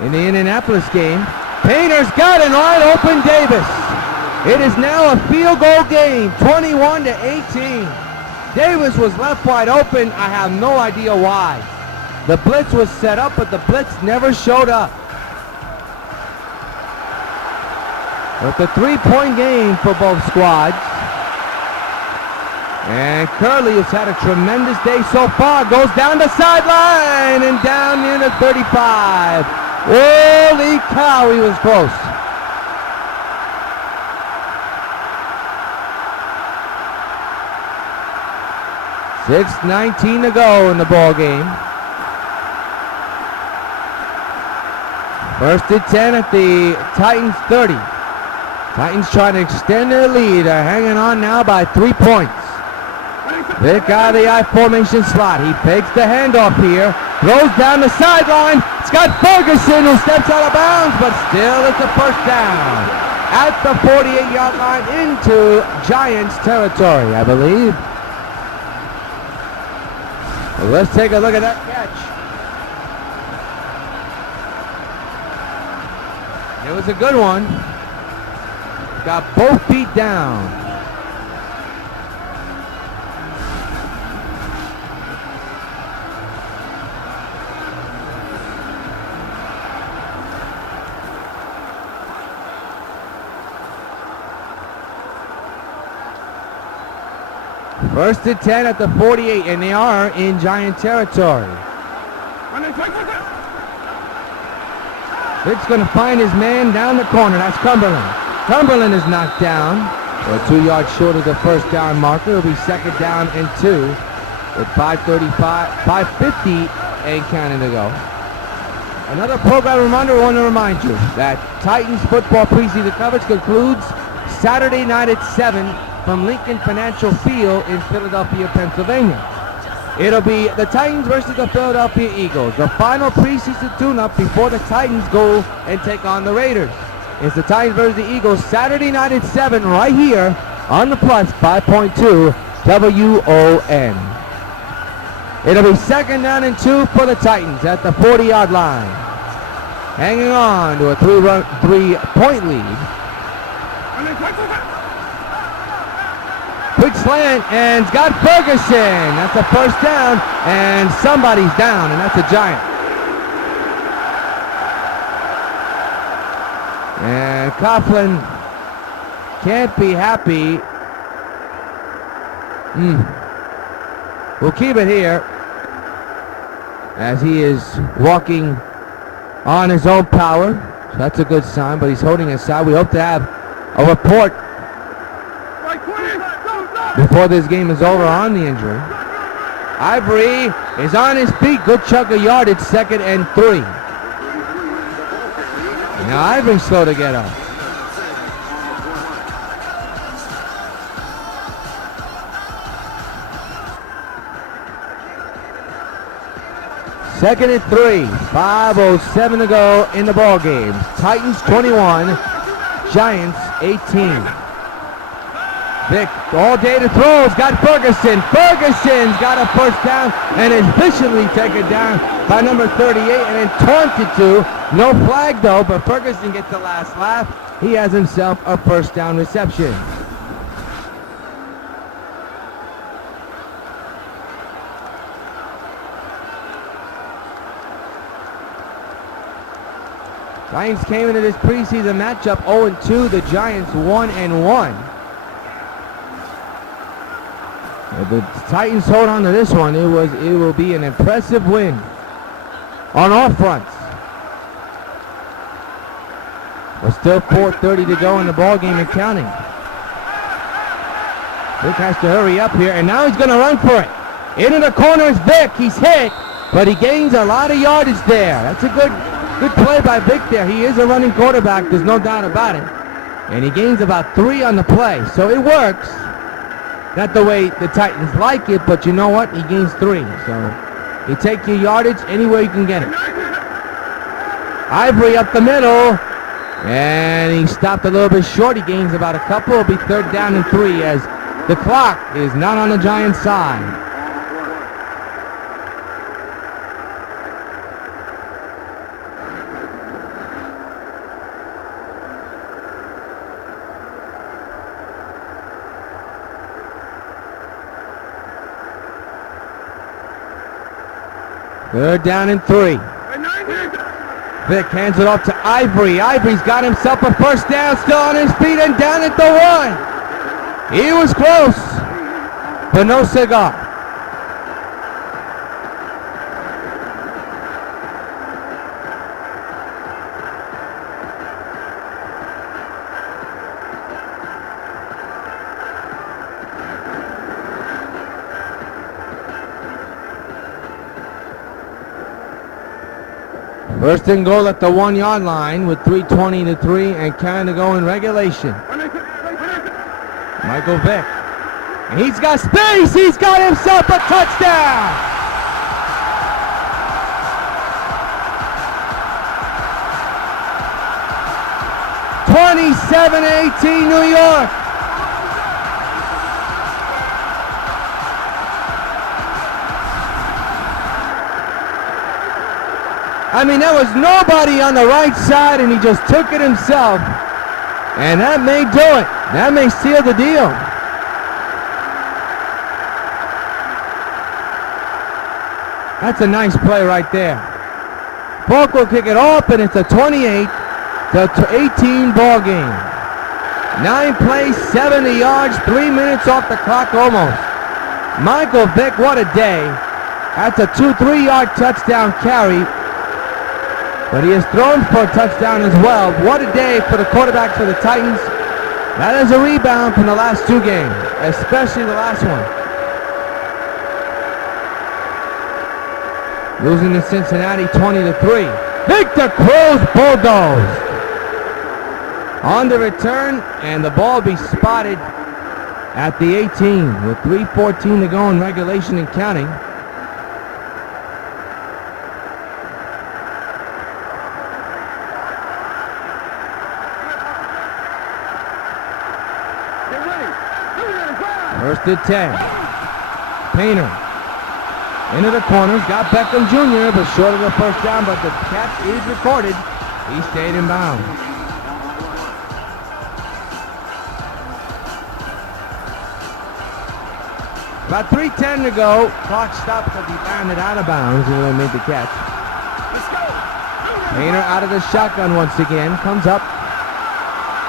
In the Indianapolis game. Painter's got an wide open Davis. It is now a field goal game, 21-18. Davis was left wide open. I have no idea why. The blitz was set up, but the blitz never showed up. It's a 3-point game for both squads. And Curley has had a tremendous day so far. Goes down the sideline and down near the 35. Holy cow, he was close. .6:19 to go in the ball game. 1st and 10 at the Titans 30. Titans trying to extend their lead. They're hanging on now by 3 points. Vic out of the I formation slot. He fakes the handoff here. Throws down the sideline. It's got Ferguson who steps out of bounds, but still it's a first down. At the 48-yard line into Giants territory, I believe. Well, let's take a look at that catch. It was a good one. Got both feet down. First and 10 at the 48, and they are in Giant territory. Vic's going to find his man down the corner. That's Cumberland. Cumberland is knocked down. We're 2 yards short of the first down marker. It'll be 2nd down and 2 with 5:50 and counting to go. Another program reminder, I want to remind you that Titans football preseason coverage concludes Saturday night at 7 from Lincoln Financial Field in Philadelphia, Pennsylvania. It'll be the Titans versus the Philadelphia Eagles, the final preseason tune-up before the Titans go and take on the Raiders. It's the Titans versus the Eagles Saturday night at 7 right here on the Plus 5.2 W.O.N. It'll be 2nd down and 2 for the Titans at the 40-yard line. Hanging on to a 3-point lead. Quick slant, and it's got Ferguson. That's a first down, and somebody's down, and that's a Giant. And Coughlin can't be happy. We'll keep it here as he is walking on his own power. So that's a good sign, but he's holding his side. We hope to have a report before this game is over on the injury. Ivory is on his feet. Good chunk of yardage. 2nd and 3. Now Ivory's slow to get up. Second and 3. 5:07 to go in the ball game. Titans 21, Giants 18. Vic all day to throw. It's got Ferguson. Ferguson's got a first down and is efficiently taken down by number 38 and then taunted to. No flag though, but Ferguson gets the last laugh. He has himself a first down reception. Giants came into this preseason matchup 0-2. The Giants 1-1. If the Titans hold on to this one, it will be an impressive win on all fronts. There's still 4:30 to go in the ball game and counting. Vic has to hurry up here, and now he's going to run for it. Into the corner is Vic. He's hit, but he gains a lot of yardage there. That's a good play by Vic there. He is a running quarterback, there's no doubt about it. And he gains about 3 on the play, so it works. Not the way the Titans like it, but you know what? He gains 3. So you take your yardage anywhere you can get it. Ivory up the middle. And he stopped a little bit short. He gains about a couple. It'll be 3rd down and 3 as the clock is not on the Giants' side. Third down and 3. Vic hands it off to Ivory. Ivory's got himself a first down, still on his feet and down at the 1. He was close, but no cigar. First and goal at the 1-yard line with 3:20 to 3 and counting to go in regulation. Michael Vick. And he's got space. He's got himself a touchdown. (27-18) New York. I mean, there was nobody on the right side, and he just took it himself. And that may do it. That may seal the deal. That's a nice play right there. Falk will kick it off, and it's a 28-18 ball game. 9 plays, 70 yards, 3 minutes off the clock almost. Michael Vick, what a day. That's a 2-3-yard touchdown carry. But he has thrown for a touchdown as well. What a day for the quarterback for the Titans. That is a rebound from the last 2 games, especially the last one. Losing to Cincinnati 20-3. Victor Cruz bulldozed. On the return, and the ball be spotted at the 18 with 3:14 to go in regulation and counting. First and 10. Painter into the corners, got Beckham Jr., but short of the first down, but the catch is recorded. He stayed in bounds. About 3:10 to go. Clock stopped, but he landed out of bounds and really made the catch. Painter out of the shotgun once again, comes up.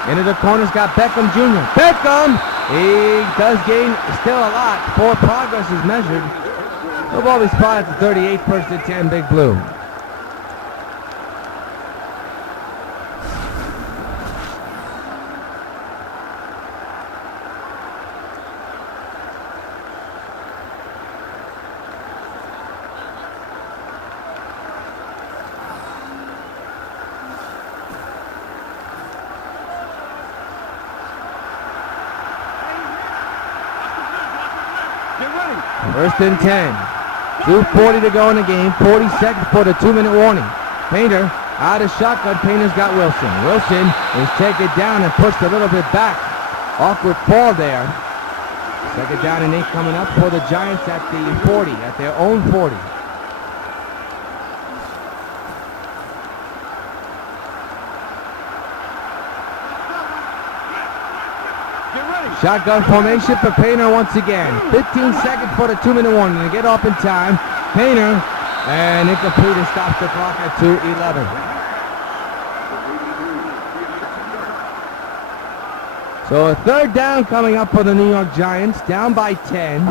Into the corners, got Beckham Jr. Beckham! He does gain still a lot. 4 progress is measured. The ball is spotted at the 38, 1st and 10, Big Blue. First and 10. 2:40 to go in the game. 40 seconds for the 2-minute warning. Painter out of shotgun. Painter's got Wilson. Wilson is taken down and pushed a little bit back. Awkward fall there. 2nd down and 8 coming up for the Giants at the 40, at their own 40. Shotgun formation for Painter once again. 15 seconds for the 2-minute warning to get off in time. Painter, and incomplete, and stops the clock at 2:11. So a 3rd down coming up for the New York Giants, down by 10.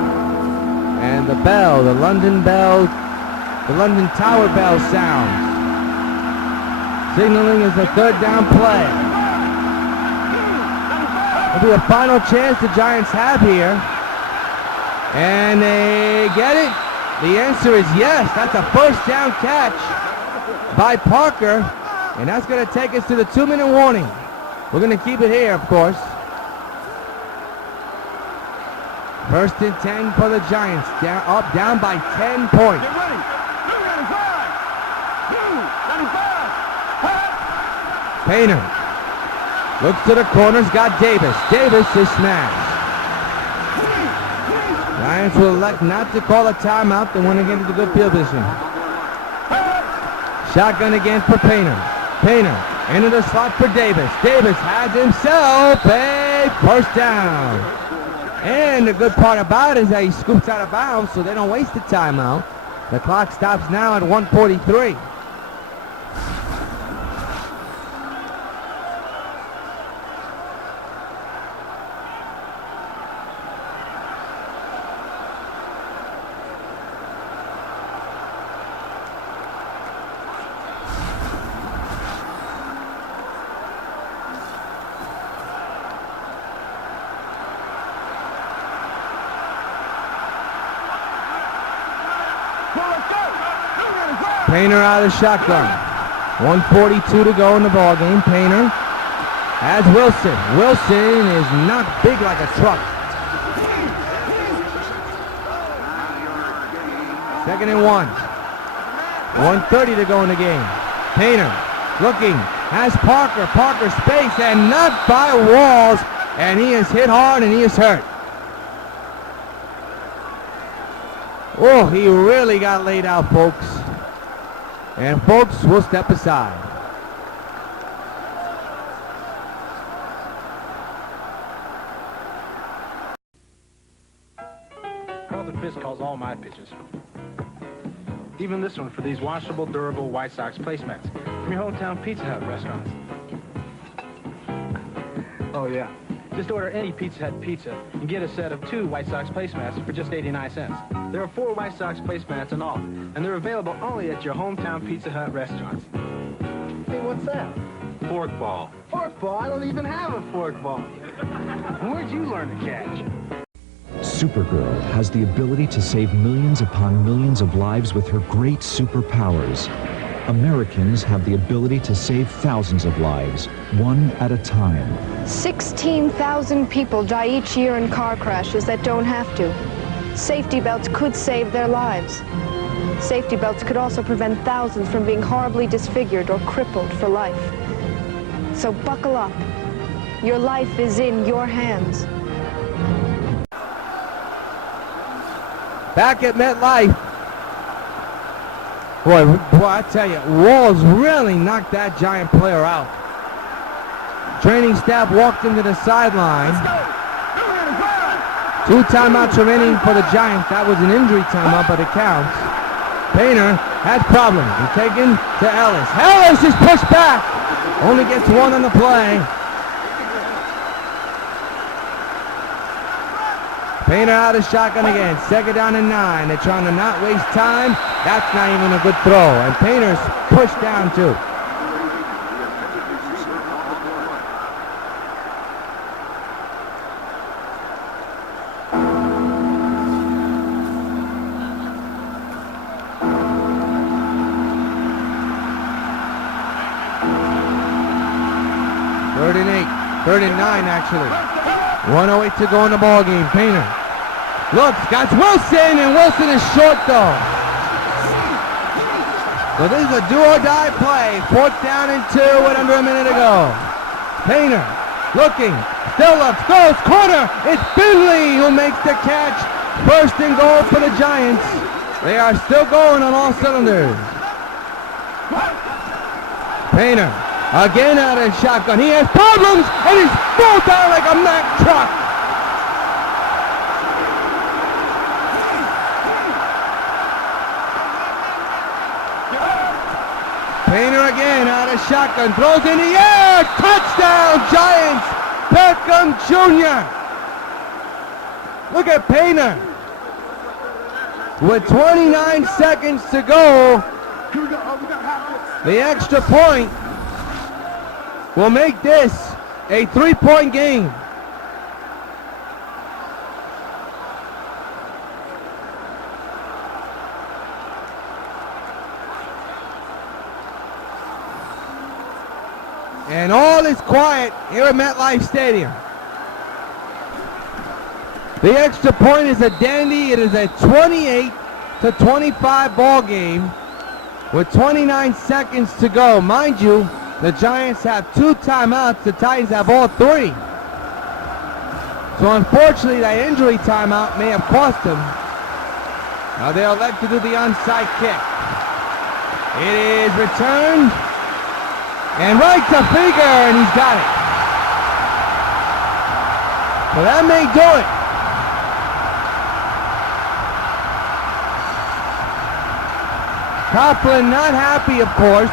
And the bell, the London Tower bell sounds. Signaling is a 3rd down play. It'll be a final chance the Giants have here. And they get it. The answer is yes. That's a 1st down catch by Parker. And that's going to take us to the 2-minute warning. We're going to keep it here, of course. 1st and 10 for the Giants. Down by 10 points. Painter looks to the corners, got Davis. Davis is smashed. Giants will elect not to call a timeout. They want to get into good field position. Shotgun again for Painter. Painter into the slot for Davis. Davis has himself a first down. And the good part about it is that he scoops out of bounds so they don't waste the timeout. The clock stops now at 1:43. Painter out of the shotgun. 1:42 to go in the ball game. Painter has Wilson. Wilson is knocked big like a truck. 2nd and 1. 1:30 to go in the game. Painter looking, has Parker. Parker space and knocked by Walls, and he is hit hard and he is hurt. Oh, he really got laid out, folks. And folks will step aside. Carlton Fisk calls all my pitches. Even this one for these washable, durable White Sox placemats from your hometown Pizza Hut restaurants. Oh yeah, just order any Pizza Hut pizza and get a set of 2 White Sox placemats for just 89 cents. There are 4 White Sox placemats in all, and they're available only at your hometown Pizza Hut restaurants. Hey, what's that? Fork ball. Fork ball? I don't even have a fork ball. Where'd you learn to catch? Supergirl has the ability to save millions upon millions of lives with her great superpowers. Americans have the ability to save thousands of lives, one at a time. 16,000 people die each year in car crashes that don't have to. Safety belts could save their lives. Safety belts could also prevent thousands from being horribly disfigured or crippled for life. So buckle up. Your life is in your hands. Back at MetLife. Boy, I tell you, Walls really knocked that Giant player out. Training staff walked into the sideline. 2 timeouts remaining for the Giants. That was an injury timeout, but it counts. Painter has problems. He's taken to Ellis. Ellis is pushed back. Only gets 1 on the play. Painter out of shotgun again. 2nd down and 9. They're trying to not waste time. That's not even a good throw. And Painter's pushed down too. Third and 8. 3rd and 9 actually. 1:08 to go in the ball game. Painter looks, got Wilson, and Wilson is short though. So this is a do-or-die play. 4th down and 2 with under a minute to go. Painter looking, still looks, goes, corner. It's Finley who makes the catch. 1st and goal for the Giants. They are still going on all cylinders. Painter again out of shotgun. He has problems, and he's pulled down like a Mack truck. Painter again out of shotgun, throws in the air, touchdown Giants, Beckham Jr. Look at Painter. With 29 seconds to go, the extra point will make this a 3-point game. And all is quiet here at MetLife Stadium. The extra point is a dandy. It is a 28-25 ball game with 29 seconds to go. Mind you, The Giants have 2 timeouts. The Titans have all 3. So unfortunately, that injury timeout may have cost them. Now they'll elect to do the onside kick. It is returned. And right to Figure, and he's got it. So that may do it. Coughlin not happy, of course.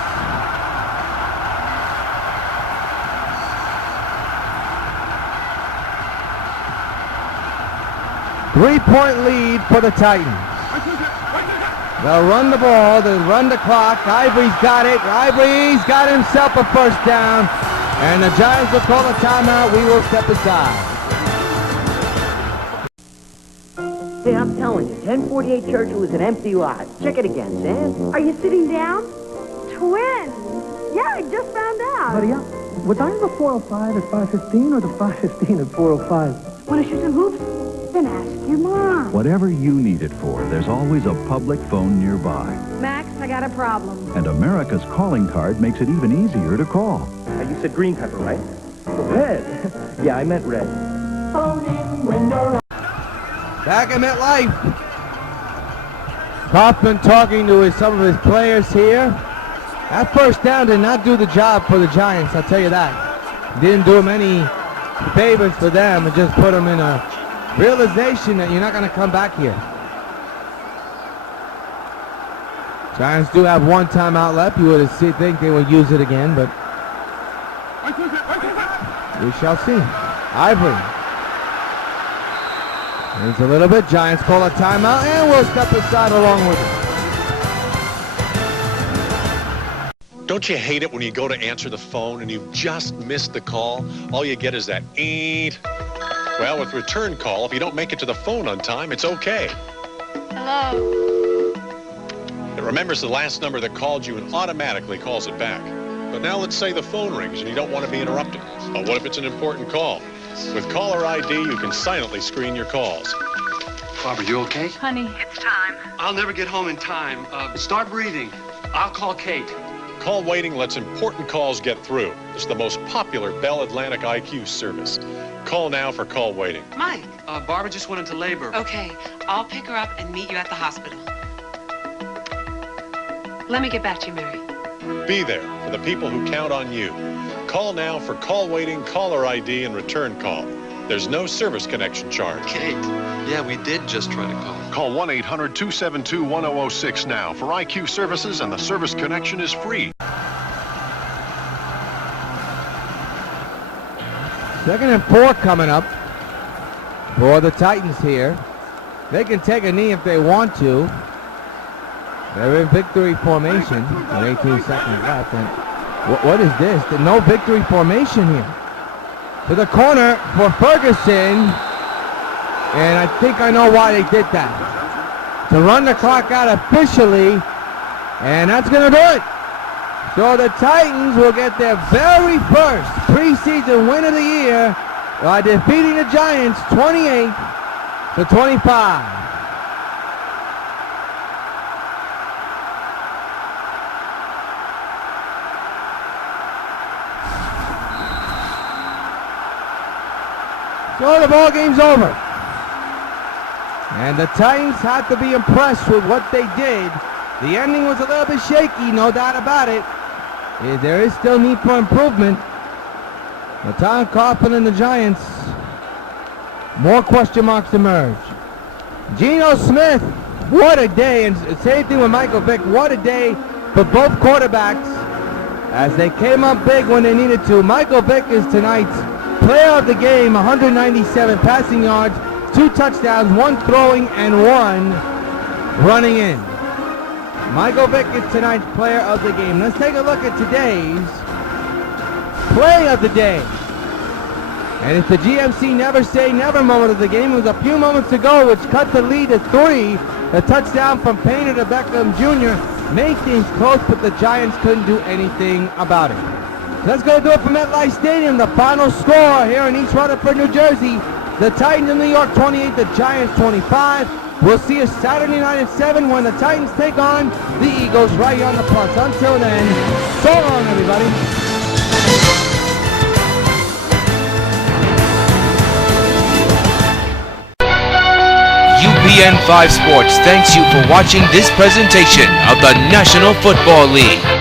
Three-point lead for the Titans. They'll run the ball, they'll run the clock. Ivory's got it. Ivory's got himself a first down. And the Giants will call a timeout. We will step aside. Hey, I'm telling you, 1048 Churchill is an empty lot. Check it again, Sam. Are you sitting down? Twins! Yeah, I just found out. Hurry up. Was I in the 405 at 5:15 or the 5:15 at 405? Want to shoot some hoops? Then ask your mom. Whatever you need it for, there's always a public phone nearby. Max, I got a problem. And America's calling card makes it even easier to call. You said green pepper, right? Red. Yeah, I meant red. Phone in window. Back at MetLife. Kaufman talking to some of his players here. That first down did not do the job for the Giants, I'll tell you that. Didn't do them any favors for them. It just put them in a realization that you're not going to come back here. Giants do have 1 timeout left. You would think they would use it again, but we shall see. Ivory. It's a little bit. Giants call a timeout, and we'll step aside along with it. Don't you hate it when you go to answer the phone and you've just missed the call? All you get is that eeet. Well, with return call, if you don't make it to the phone on time, it's okay. Hello? It remembers the last number that called you and automatically calls it back. But now let's say the phone rings and you don't want to be interrupted. But what if it's an important call? With Caller ID, you can silently screen your calls. Barbara, you okay? Honey, it's time. I'll never get home in time. Start breathing. I'll call Kate. Call waiting lets important calls get through. It's the most popular Bell Atlantic IQ service. Call now for call waiting. Mike. Barbara just went into labor. Okay, I'll pick her up and meet you at the hospital. Let me get back to you, Mary. Be there for the people who count on you. Call now for call waiting, caller ID, and return call. There's no service connection charge. Kate, yeah, we did just try to call. Call 1-800-272-1006 now for IQ services, and the service connection is free. 2nd and 4 coming up for the Titans here. They can take a knee if they want to. They're in victory formation with 18 seconds left. And what is this? No victory formation here. To the corner for Ferguson. And I think I know why they did that. To run the clock out officially. And that's going to do it. So the Titans will get their very first preseason win of the year by defeating the Giants 28-25. So the ball game's over. And the Titans have to be impressed with what they did. The ending was a little bit shaky, no doubt about it. There is still need for improvement. But Tom Coughlin and the Giants, more question marks emerge. Geno Smith, what a day. And same thing with Michael Vick. What a day for both quarterbacks as they came up big when they needed to. Michael Vick is tonight's player of the game, 197 passing yards, 2 touchdowns, 1 throwing, and 1 running in. Michael Vick is tonight's player of the game. Let's take a look at today's play of the day. And it's the GMC Never Say Never moment of the game. It was a few moments ago which cut the lead to 3. The touchdown from Painter to Beckham Jr. made things close, but the Giants couldn't do anything about it. Let's go do it from MetLife Stadium. The final score here in East Rutherford, New Jersey. The Titans of New York 28, the Giants 25. We'll see you Saturday night at 7 when the Titans take on the Eagles right here on the Plus. Until then, so long, everybody. TN5 Sports thanks you for watching this presentation of the National Football League.